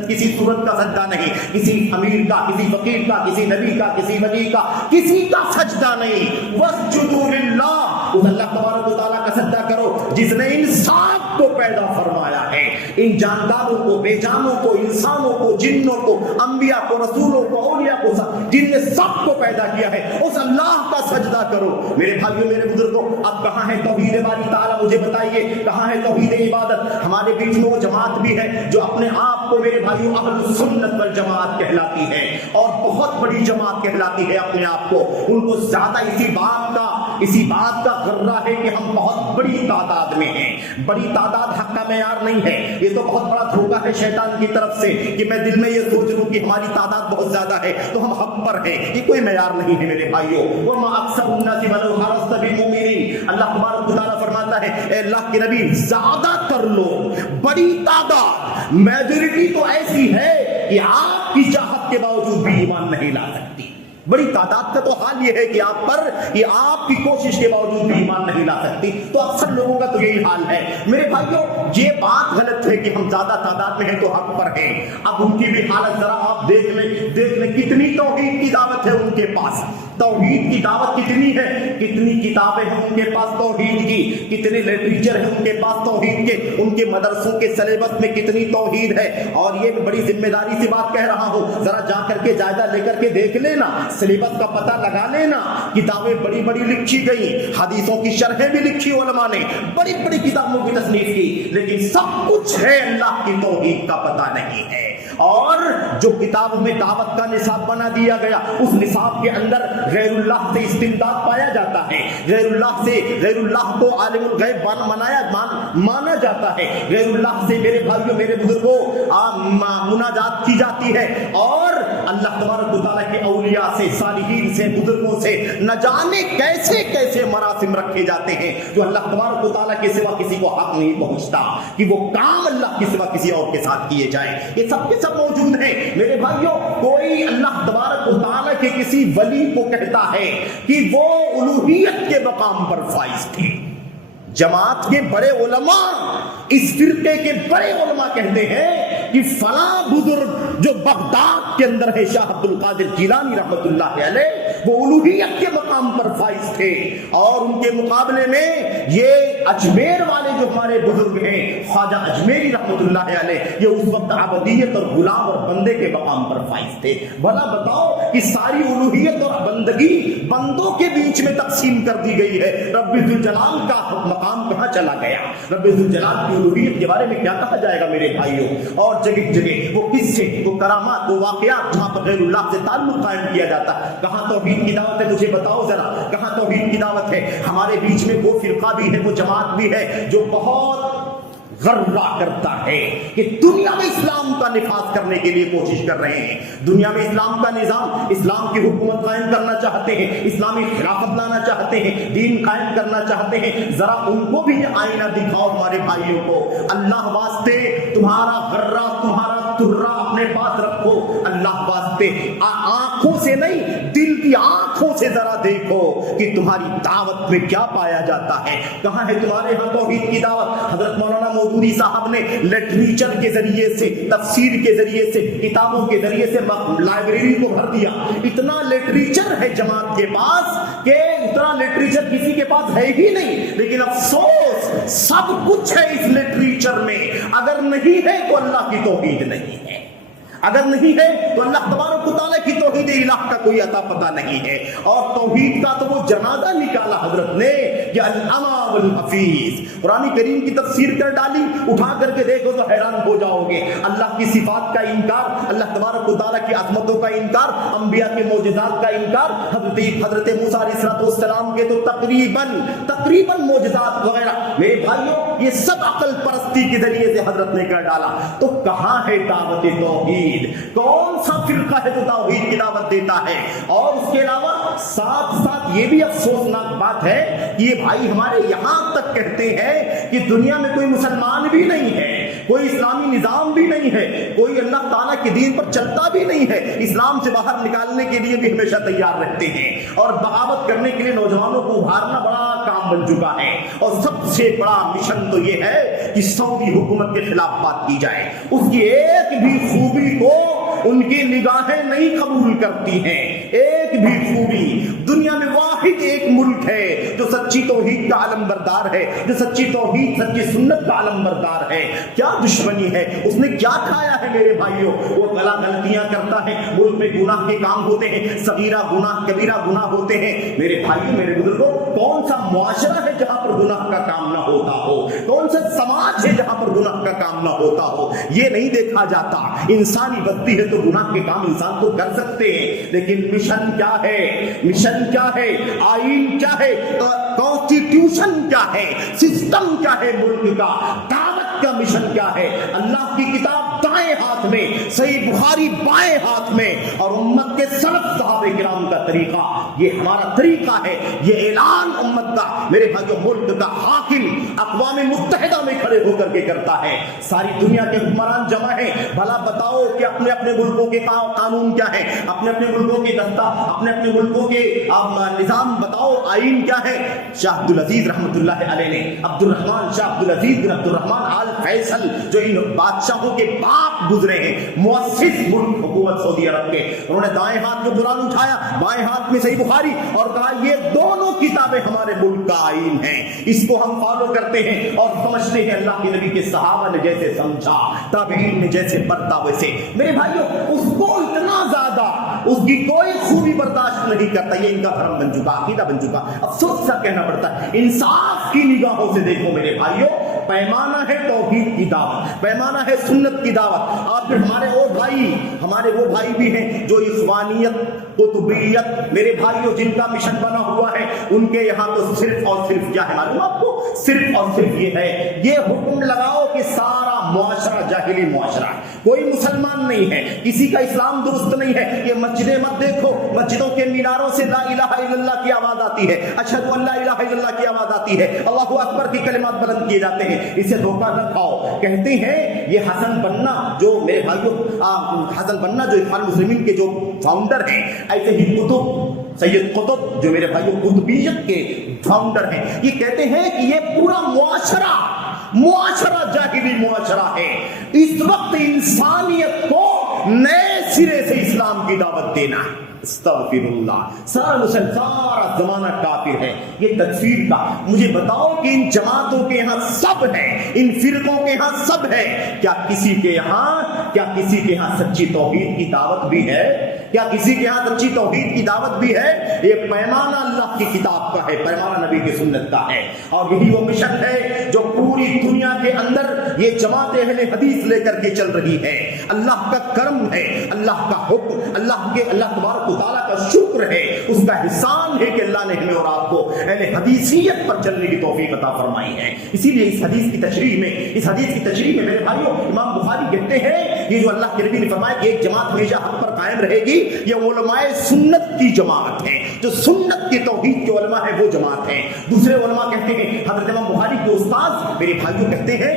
کسی سورج کا سجدہ نہیں، کسی امیر کا، کسی فقیر کا، کسی نبی کا، کسی ولی کا، کسی کا سجدہ نہیں. واسجدوا للہ، اس اللہ تبارک و تعالیٰ کا سجدہ کرو جس نے انسان کو پیدا فرمایا ہے. ان جانداروں کو، بے جانوں کو، انسانوں کو، جنوں کو، انبیاء کو، رسولوں کو، اولیاء کو، جن نے سب کو پیدا کیا ہے، اس اللہ کا سجدہ کرو. میرے بھائیوں، میرے بزرگوں، اب کہاں ہے توحید باری تعالیٰ؟ مجھے بتائیے کہاں ہے توحید عبادت؟ ہمارے بیچ میں وہ جماعت بھی ہے جو اپنے آپ کو میرے بھائیوں اہل السنت والجماعت کہلاتی ہے، اور بہت بڑی جماعت کہلاتی ہے اپنے آپ کو. ان کو زیادہ اسی بات کا غرہ ہے کہ ہم بہت بڑی تعداد میں ہیں. بڑی تعداد حق کا معیار نہیں ہے. یہ تو بہت بڑا دھوکہ ہے شیطان کی طرف سے کہ میں دل میں یہ سوچ لوں کہ ہماری تعداد بہت زیادہ ہے تو ہم حق پر ہیں. یہ کوئی معیار نہیں ہے میرے بھائیوں. وَمَا أَكْثَرُ النَّاسِ وَلَوْ حَرَصْتَ بِمُؤْمِنِينَ. اللہ تبارک و تعالیٰ فرماتا ہے اے اللہ کے نبی، زیادہ تر لوگ، بڑی تعداد، میجورٹی تو ایسی ہے کہ آپ کی چاہت کے باوجود بھی ایمان نہیں لا سکتی. بڑی تعداد کا تو حال یہ ہے کہ آپ پر یہ آپ کی کوشش کے باوجود بھی ایمان نہیں لا سکتی. تو اکثر لوگوں کا تو یہی حال ہے. میرے بھائیوں یہ بات غلط ہے کہ ہم زیادہ تعداد میں ہیں تو حق پر ہیں. اب ان کی بھی حالت ذرا آپ دیکھ لیں کتنی توحید کی دعوت ہے ان کے پاس. توحید کی دعوت کتنی ہے, کتنی کتابیں ہیں ان کے پاس توحید کی, کتنے لٹریچر ہیں ان کے پاس توحید کے, ان کے مدرسوں کے سلیبس میں کتنی توحید ہے. اور یہ بڑی ذمہ داری سے بات کہہ رہا ہوں, ذرا جا کر کے جائزہ لے کر کے دیکھ لینا, سلیبس کا پتہ لگا لینا. کتابیں بڑی بڑی لکھی گئی, حدیثوں کی شرحیں بھی لکھی علماء نے, بڑی بڑی کتابوں کی تصنیف کی, لیکن سب کچھ ہے, اللہ کی توحید کا پتہ نہیں ہے. اور جو کتاب میں دعوت کا نصاب بنا دیا گیا, اس نصاب کے اندر غیر اللہ سے استمداد پایا جاتا ہے, غیر اللہ کو عالم الغیب مانا جاتا ہے, غیر اللہ سے میرے بھائیوں میرے بزرگوں مناجات کی جاتی ہے. اور اللہ تبارک و تعالیٰ کے اولیاء سے, صالحین سے, بزرگوں سے نہ جانے کیسے کیسے مراسم رکھے جاتے ہیں جو اللہ تبارک و تعالیٰ کے سوا کسی کو حق نہیں پہنچتا کہ وہ کام اللہ کے سوا کسی اور کے ساتھ کیے جائیں. یہ سب کے سب موجود ہیں. میرے بھائیوں کوئی اللہ تبارک و تعالیٰ کے کسی ولی کو کہتا ہے کہ وہ الوہیت کے مقام پر فائز تھے. جماعت کے بڑے علماء, اس فرقے کے بڑے علماء کہتے ہیں کہ فلاں بزرگ جو بغداد کے اندر ہے, شاہ عبد القادر جیلانی رحمت اللہ علیہ, وہ الوہیت کے مقام پر فائز تھے. اور ان کے مقابلے میں یہ اجمیر والے جو ہمارے بزرگ ہیں, خواجہ اجمیری رحمت اللہ علیہ, یہ اس وقت عبدیت اور غلام اور بندے کے مقام پر فائز تھے. بھلا بتاؤ کہ ساری الوہیت اور بندگی بندوں کے بیچ میں تقسیم کر دی گئی ہے, رب ذوالجلال کا مقام کہاں چلا گیا؟ رب ذوالجلال کی الوہیت کے بارے میں کیا کہا جائے گا میرے بھائیوں؟ اور جگہ جگہ وہ قصے, وہ کرامات, وہ واقعات جہاں پر غیر اللہ سے تعلق قائم کیا جاتا ہے, کہاں توحید کی دعوت ہے؟ مجھے بتاؤ ذرا, کہاں توحید کی دعوت ہے؟ ہمارے بیچ میں وہ فرقہ بھی ہے, وہ جماعت بھی ہے جو بہت غرہ کرتا ہے کہ دنیا میں اسلام کا نفاذ کرنے کے لیے کوشش کر رہے ہیں, دنیا میں اسلام کا نظام, اسلام کی حکومت قائم کرنا چاہتے ہیں, اسلامی خلافت لانا چاہتے ہیں, دین قائم کرنا چاہتے ہیں. ذرا ان کو بھی آئینہ دکھاؤ ہمارے بھائیوں کو. اللہ واسطے تمہارا غرہ, تمہارا ترہ اپنے پاس رکھو. اللہ واسطے آنکھوں سے نہیں, دل کی آنکھوں سے ذرا دیکھو کہ تمہاری دعوت میں کیا پایا جاتا ہے. کہاں ہے تمہارے ہاں توحید کی دعوت؟ حضرت مولانا مودودی صاحب نے لٹریچر کے ذریعے سے, تفسیر کے ذریعے سے, کتابوں کے ذریعے سے لائبریری کو بھر دیا. اتنا لٹریچر ہے جماعت کے پاس کہ اتنا لٹریچر کسی کے پاس ہے ہی نہیں. لیکن افسوس سب کچھ ہے اس لٹریچر میں, اگر نہیں ہے تو اللہ کی توحید نہیں ہے, اگر نہیں ہے تو اللہ تبارک و تعالیٰ کی توحید الہ کا کوئی عطا پتہ نہیں ہے. اور توحید کا تو وہ جنازہ نکالا حضرت نے کہ الامام الحفیظ, قرآن کریم کی تفسیر کر ڈالی, اٹھا کر کے دیکھو تو حیران ہو جاؤ گے. اللہ کی صفات کا انکار, اللہ تبارک و تعالیٰ کی عظمتوں کا انکار, انبیاء کے معجزات کا انکار, حضرت موسیٰ علیہ السلام کے تو تقریباً معجزات وغیرہ. میرے بھائیوں یہ سب عقل پرستی کے ذریعے سے حضرت نے کر ڈالا. تو کہاں ہے دعوت توحید؟ کون سا فرقہ ہے جو توحید کی دعوت دیتا ہے؟ اور اس کے علاوہ ساتھ ساتھ یہ بھی افسوسناک بات ہے کہ یہ بھائی ہمارے یہاں تک کہتے ہیں کہ دنیا میں کوئی مسلمان بھی نہیں ہے, کوئی اسلامی نظام بھی نہیں ہے, کوئی اللہ تعالیٰ کے دین پر چلتا بھی نہیں ہے, اسلام سے باہر نکالنے کے لیے بھی ہمیشہ تیار رہتے ہیں. اور بغاوت کرنے کے لیے نوجوانوں کو ابھارنا بڑا کام بن چکا ہے. اور سب سے بڑا مشن تو یہ ہے کہ سعودی حکومت کے خلاف بات کی جائے. اس کی ایک بھی خوبی کو ان کی نگاہیں نہیں قبول کرتی ہیں, ایک بھی خوبی. دنیا میں واحد ایک ملک ہے جو سچی توحید کا علم بردار ہے, جو سچی توحید, سچی سنت کا علم بردار ہے. کیا دشمنی ہے, اس نے کیا کھایا ہے میرے بھائیوں؟ وہ غلطیاں کرتا ہے, ملک میں گناہ کے کام ہوتے ہیں, صغیرہ گناہ کبیرہ گناہ ہوتے ہیں. میرے بھائیوں میرے بزرگوں, کون سا معاشرہ ہے جہاں پر گناہ کا کام نہ ہوتا ہو؟ کون سا سماج ہے جہاں پر گناہ کا کام نہ ہوتا ہو؟ یہ نہیں دیکھا جاتا. انسانی بستی ہے تو گناہ کے کام انسان تو کر سکتے ہیں, لیکن مشن کیا ہے, مشن کیا ہے, آئین کیا ہے, کانسٹیٹیوشن کیا ہے, سسٹم کیا ہے ملک کا, دعوت کا مشن کیا ہے؟ اللہ کی کتاب دائیں ہاتھ میں, صحیح بخاری بائیں ہاتھ میں, اور امت کے سلف صحابہ کرام کا طریقہ، یہ ہمارا طریقہ ہے، یہ اعلان امت کا میرے بھائیوں ملک کا حاکم اقوام متحدہ میں کھڑے ہو کر کے کرتا ہے، ساری دنیا کے حکمران جمع ہیں، بھلا بتاؤ کہ اپنے اپنے ملکوں کے قانون کیا ہے، اپنے اپنے ملکوں کے دستہ، اپنے اپنے ملکوں کے نظام بتاؤ، آئین کیا ہے۔ شاہ عبد العزیز رحمۃ اللہ علیہ نے عبد الرحمان شاہ عبد العزیز بن عبد الرحمان آل فیصل جو ان بادشاہوں کے باپ گزرے ہیں، مؤسس ملک حکومت سعودی عرب کے، انہوں نے دائیں ہاتھ میں قرآن اٹھایا، بائیں ہاتھ میں صحیح بخاری، اور کہا یہ دونوں کتابیں ہمارے ملک کا آئین ہیں، اس کو ہم فالو کرتے ہیں اور سمجھتے ہیں اللہ کے نبی کے صحابہ نے جیسے سمجھا، تابعین نے جیسے برتا ویسے۔ میرے بھائیوں اس کو اتنا زیادہ اس کی کوئی خوبی برداشت نہیں کرتا، یہ ان کا دھرم بن چکا، عقیدہ بن چکا۔ افسوس سا کہنا پڑتا ہے، انصاف کی نگاہوں سے دیکھو میرے بھائیوں، پیمانہ ہے توحید کی دعوت، پیمانہ ہے سنت کی دعوت، اور پھر ہمارے وہ بھائی بھی ہیں جو اخوانیت، قطبیت، میرے بھائیوں جن کا مشن بنا ہوا ہے، ان کے یہاں تو صرف اور صرف کیا ہے معلوم آپ کو؟ صرف اور صرف یہ ہے، یہ حکم لگاؤ کہ سارا معاشرہ جاہلی معاشرہ ہے، کوئی مسلمان نہیں ہے، کسی کا اسلام درست نہیں ہے، یہ مسجدیں مت دیکھو، مسجدوں کے میناروں سے لا الہ الا اللہ کی آواز آتی ہے، اشہد ان لا الہ الا اللہ کی آواز آتی ہے، اللہ اکبر کی کلمات بلند کیے جاتے ہیں، اسے دھوکہ نہ کھاؤ۔ کہتے ہیں یہ حسن بننا جو میرے بھائیوں حسن بننا جو اخوان المسلمین کے جو فاؤنڈر ہیں، ایسے ہی قطب سید قطب جو میرے بھائیوں قطبیت کے فاؤنڈر ہیں، یہ کہتے ہیں کہ یہ پورا معاشرہ جاہلی معاشرہ ہے، اس وقت انسانیت کو نئے سرے سے اسلام کی دعوت دینا ہے۔ استغفر اللہ، سارا زمانہ کافر ہے، یہ تکفیر کا۔ مجھے بتاؤ کہ ان جماعتوں کے یہاں سب ہے، ان فرقوں کے یہاں سب ہے، کیا کسی کے یہاں سچی توحید کی دعوت بھی ہے؟ کیا کسی کے یہاں سچی توحید کی دعوت بھی ہے؟ یہ پیمانہ اللہ کی کتاب کا ہے، پیمانہ نبی کی سنت کا ہے، اور یہی وہ مشن ہے جو پوری دنیا کے اندر یہ جماعت اہل حدیث لے کر کے چل رہی ہے۔ اللہ کا کرم ہے، اللہ کا حکم، اللہ تبارک و تعالیٰ کا شکر ہے، اس کا احسان ہے کہ اللہ نے ہمیں اور آپ کو اہل حدیثیت پر چلنے کی توفیق عطا فرمائی ہے۔ اسی لیے اس حدیث کی تشریح میں میرے بھائیوں امام بخاری کہتے ہیں یہ جو اللہ کے نبی نے فرمایا کہ ایک جماعت ہمیشہ حق پر قائم رہے گی، یہ علماء سنت کی جماعت ہے، جو سنت کی توحید کے علماء ہیں وہ جماعت ہے۔ دوسرے علماء کہتے ہیں، حضرت امام بخاری کے استاد میرے بھائیوں کہتے ہیں،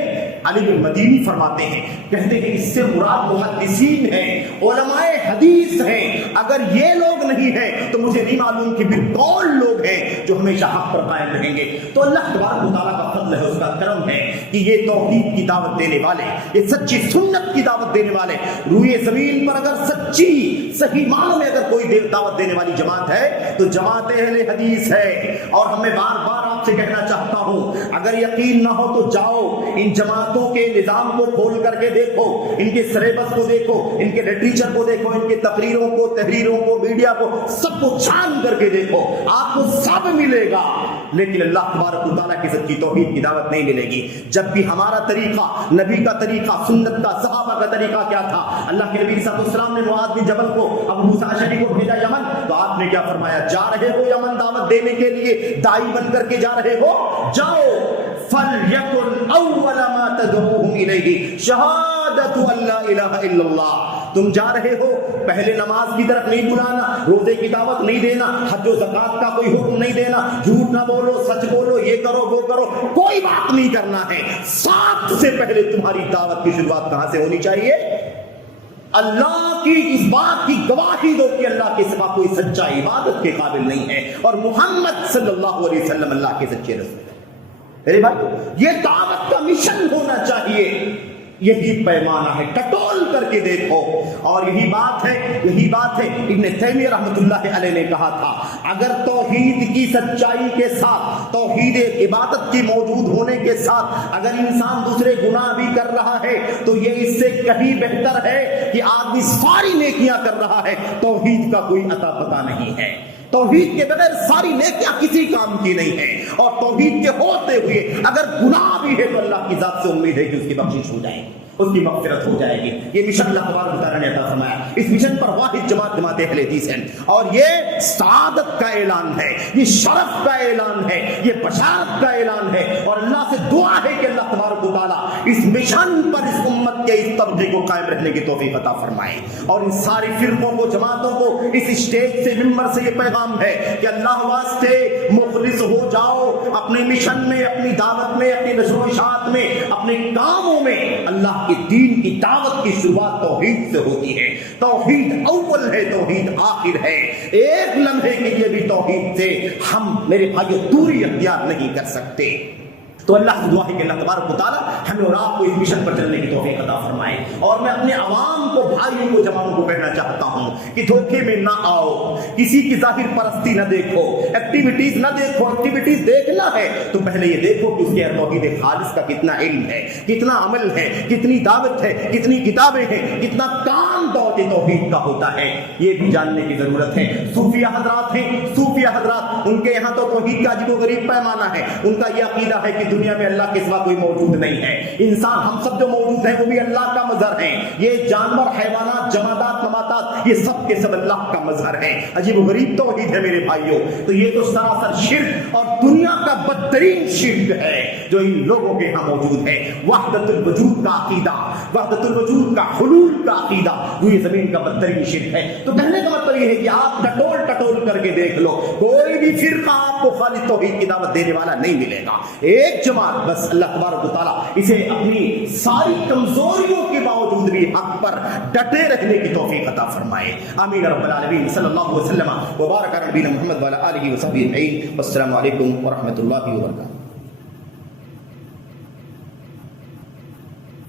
علی بن مدینی فرماتے ہیں، کہتے ہیں اس سے مراد محدثین ہیں، علماء حدیث ہیں، اگر یہ لوگ نہیں ہیں تو مجھے نہیں معلوم کہ پھر کون لوگ ہیں جو ہمیشہ حق پر قائم رہیں گے۔ تو اللہ تبارک و تعالیٰ کا فضل ہے، اس کا کرم ہے کہ یہ توحید کی دعوت دینے والے، یہ سچی سنت کی دعوت دینے والے، روئے زمین پر اگر سچی صحیح معنوں میں اگر کوئی دعوت دینے والی جماعت ہے تو جماعت اہل حدیث ہے۔ اور ہمیں بار بار آپ سے کہنا چاہتا ہوں، اگر یقین نہ ہو تو جاؤ ان جماعتوں کے نظام کو کھول کر کے دیکھو، ان کے سلیبس کو دیکھو، ان کے لٹریچر کو دیکھو، ان کے تقریروں کو، تحریروں کو، میڈیا کو، سب کو چھان کر کے دیکھو، آپ کو سب ملے گا، لیکن اللہ تبارک و تعالیٰ کی سچی توحید کی دعوت نہیں ملے گی۔ جب بھی ہمارا طریقہ، نبی کا طریقہ، سنت کا، صحابہ کا طریقہ کیا تھا؟ اللہ کے نبی صلی اللہ علیہ وسلم نے معاذ بن جبل کو، ابو موسیٰ اشعری کو بھیجا یمن، تو آپ نے کیا فرمایا؟ جا رہے ہو یمن دعوت دینے کے لیے، داعی بن کر کے جا رہے ہو، جاؤ، فَلْيَكُنْ أَوَّلَ مَا تَدْعُوهُمْ إِلَيْهِ شَهَادَةُ أَن لَا إِلَهَ إِلَّا اللَّهُ۔ تم جا رہے ہو، پہلے نماز کی طرف نہیں بلانا، روزے کی دعوت نہیں دینا، حج و زکات کا کوئی حکم نہیں دینا، جھوٹ نہ بولو، سچ بولو، یہ کرو وہ کرو، کوئی بات نہیں کرنا ہے۔ سب سے پہلے تمہاری دعوت کی شروعات کہاں سے ہونی چاہیے؟ اللہ کی اس بات کی گواہی دو کہ اللہ کے سوا کوئی سچا عبادت کے قابل نہیں ہے، اور محمد صلی اللہ علیہ وسلم اللہ کے سچے رسول ہیں۔ میرے بھائی، یہ دعوت کا مشن ہونا چاہیے، یہی پیمانہ ہے، ٹٹول کر کے دیکھو۔ اور یہی بات ہے ابن تیمیہ رحمۃ اللہ علیہ نے کہا تھا، اگر توحید کی سچائی کے ساتھ، توحید عبادت کی موجود ہونے کے ساتھ اگر انسان دوسرے گناہ بھی کر رہا ہے تو یہ اس سے کہیں بہتر ہے کہ آدمی ساری نیکیاں کر رہا ہے، توحید کا کوئی عطا پتہ نہیں ہے۔ توحید کے بغیر ساری نیکیاں کسی کام کی نہیں ہے، اور توحید کے ہوتے ہوئے اگر گناہ بھی ہے تو اللہ کی ذات سے امید ہے کہ اس کی بخشش ہو جائے گی، اس کی مغفرت ہو جائے گی۔ یہ مشن اللہ تبارک و تعالیٰ نے عطا فرمایا، اس مشن پر واحد جماعت اہل حدیث ہے، اور یہ سعادت کا اعلان ہے، یہ شرف کا اعلان ہے، یہ بشارت کا اعلان ہے، اور اللہ سے دعا ہے کہ اللہ تبارک و تعالیٰ اس مشن پر اس امت کے اس طبقے کو قائم رہنے کی توفیق عطا فرمائے. اور ان ساری فرقوں کو جماعتوں کو اس اسٹیج سے ممبر سے یہ پیغام ہے کہ اللہ واسطے مخلص ہو جاؤ اپنے مشن میں, اپنی دعوت میں, اپنی نشر و اشاعت میں, اپنے کاموں میں. اللہ کے دین کی دعوت کی شروعات توحید سے ہوتی ہے. توحید اول ہے, توحید آخر ہے. ایک لمحے کے لیے بھی توحید سے ہم میرے بھائیو دوری اختیار نہیں کر سکتے. تو اللہ سے دعا ہے کہ اللہ تبارک و تعالی ہمیں اور آپ کو اس مشن پر چلنے کی توفیق عطا فرمائے. اور میں اپنے عوام کو, بھائیوں کو, جوانوں کو کہنا چاہتا ہوں کہ دھوکے میں نہ آؤ, کسی کی ظاہر پرستی نہ دیکھو, ایکٹیویٹیز نہ دیکھو. ایکٹیویٹیز دیکھنا ہے تو پہلے یہ دیکھو کہ اس کے توحید خالص کا کتنا علم ہے, کتنا عمل ہے, کتنی دعوت ہے, کتنی کتابیں ہیں, کتنا کام دعوت توحید کا ہوتا ہے. یہ بھی جاننے کی ضرورت ہے. صوفیہ حضرات ہیں, صوفیہ حضرات, ان کے یہاں تو توحید کا عجیب و غریب پیمانہ ہے. ان کا یہ عقیدہ ہے کہ دنیا میں اللہ کے سوا کوئی موجود نہیں ہے. انسان ہم سب جو موجود ہیں وہ بھی اللہ کا مظہر ہیں. یہ جانور, حیوانات, جمادات, نباتات, یہ سب کے سب اللہ کا مظہر ہیں. عجیب و غریب توحید ہے میرے بھائیوں. تو یہ تو سراسر شرک اور دنیا کا بدترین شرک ہے جو ان لوگوں کے یہاں موجود ہے. وحدت الوجود کا عقیدہ, وحدت الوجود کا حلول کا عقیدہ روئے زمین کا بدترین شرک ہے. تو کہنے کا مطلب یہ ہے کہ آپ ٹٹول ٹٹول کر کے دیکھ لو, کوئی بھی فرقہ آپ کو خالص توحید کی دعوت دینے والا نہیں ملے گا. ایک جماعت بس اللہ تبارک و تعالیٰ اسے اپنی ساری کمزوریوں کے باوجود بھی حق پر ڈٹے رہنے کی توفیق عطا فرمائے. آمین رب العالمین. صلی اللہ علیہ وسلم وبارک علی نبینا محمد وعلی آلہ وصحبہ اجمعین. والسلام علیکم ورحمۃ اللہ وبرکاتہ.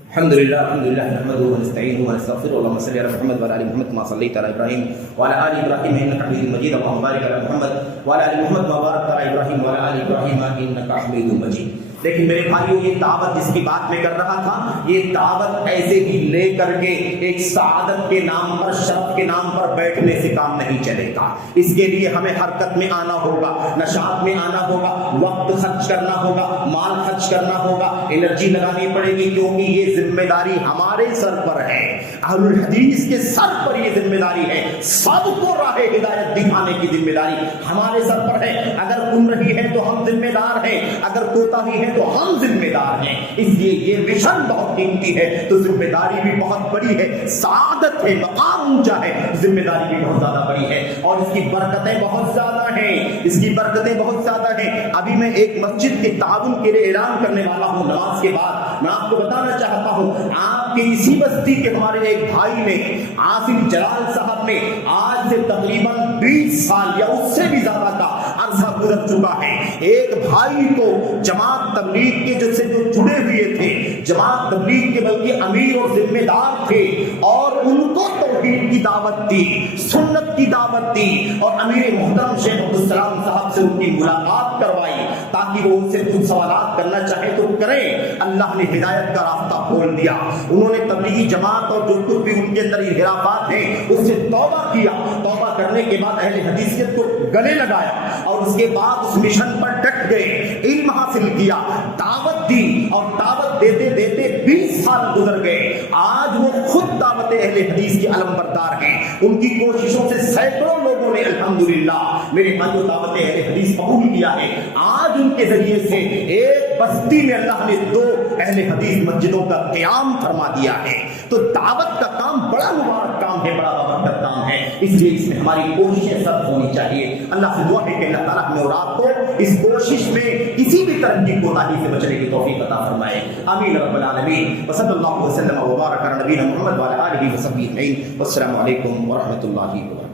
الحمد لله الحمد لله نحمده ونستعينه ونستغفره. اللهم صل على محمد وعلى ال محمد كما صليت على ابراهيم وعلى ال ابراهيم انك حميد مجيد. اللهم بارك على محمد وعلى ال محمد كما باركت على ابراهيم وعلى ال ابراهيم انك حميد مجيد. لیکن میرے بھائیوں یہ دعوت جس کی بات میں کر رہا تھا, یہ دعوت ایسے ہی لے کر کے ایک سعادت کے نام پر, شرف کے نام پر بیٹھنے سے کام نہیں چلے گا. اس کے لیے ہمیں حرکت میں آنا ہوگا, نشاط میں آنا ہوگا, وقت خرچ کرنا ہوگا, مال خرچ کرنا ہوگا, انرجی لگانی پڑے گی, کیونکہ یہ ذمہ داری ہمارے سر پر ہے. اہل الحدیث کے سر پر یہ ذمہ داری ہے. سب کو راہ ہدایت دکھانے کی ذمہ داری ہمارے سر پر ہے. اگر گمراہی ہے تو ہم ذمہ دار ہیں, اگر کوتاہی ہے تو ہم ذمہ دار ہیں. اس لیے یہ مشن بہت قیمتی ہے تو ذمہ داری بھی بہت بڑی ہے. سعادت ہے, مقام اونچا ہے, ذمہ داری بھی بہت زیادہ بڑی ہے اور اس کی برکتیں بہت زیادہ ہیں. اس کی برکتیں بہت زیادہ ہیں. ابھی میں ایک مسجد کے تعاون کے لیے اعلان کرنے والا ہوں. نماز کے بعد میں آپ کو بتانا چاہتا ہوں, آپ کی اسی بستی کے ہمارے ایک بھائی نے, عاصم جلال صاحب نے, آج سے تقریباً 20 سال یا اس سے بھی زیادہ کا عرصہ گزر چکا ہے. ایک بھائی کو جماعت تبلیغ کے جو جڑے ہوئے تھے, جماعت تبلیغ کے بلکہ امیر اور ذمہ دار تھے, اور ان کو توحید کی دعوت دی, سنت کی دعوت دی, اور امیر محترم شیخ عبدالسلام صاحب سے ان کی ملاقات کروائی تاکہ وہ ان سے کچھ سوالات کرنا چاہیں تو کریں. اللہ نے ہدایت کا راستہ کھول دیا. انہوں نے تبلیغی جماعت اور جو کچھ بھی ان کے اندر انحرافات ہیں اس سے توبہ کیا. توبہ کرنے کے بعد اہل حدیثیت کو گلے لگایا اور اس کے بعد اس مشن پر ڈٹ گئے, علم حاصل کیا, دعوت دی, اور دعوت دیتے دیتے 20 سال گزر گئے. آج وہ خود دعوت اہل حدیث کے علم بردار ہیں. ان کی کوششوں سے سینکڑوں لوگوں نے الحمدللہ میرے بھائیو دعوت اہل حدیث قبول کیا ہے. آج ان کے ذریعے سے ایک بستی میں اللہ نے 2 اہل حدیث مسجدوں کا قیام فرما دیا ہے. تو دعوت کا کام بڑا مبارک کام ہے, بڑا بابرکت کام ہے. اس لیے اس میں ہماری کوششیں سب ہونی چاہیے. اللہ سے دعا ہے کہ اللہ تعالیٰ ہمیں اور آپ کو اس کوشش میں کسی بھی طرح کی کوتاہی سے بچنے کی توفیق عطا فرمائے. آمین رب العالمین. وصلی اللہ وسلم وبارک علی نبینا محمد وعلی آلہ وصحبہ اجمعین. والسلام علیکم ورحمۃ اللہ وبرکاتہ.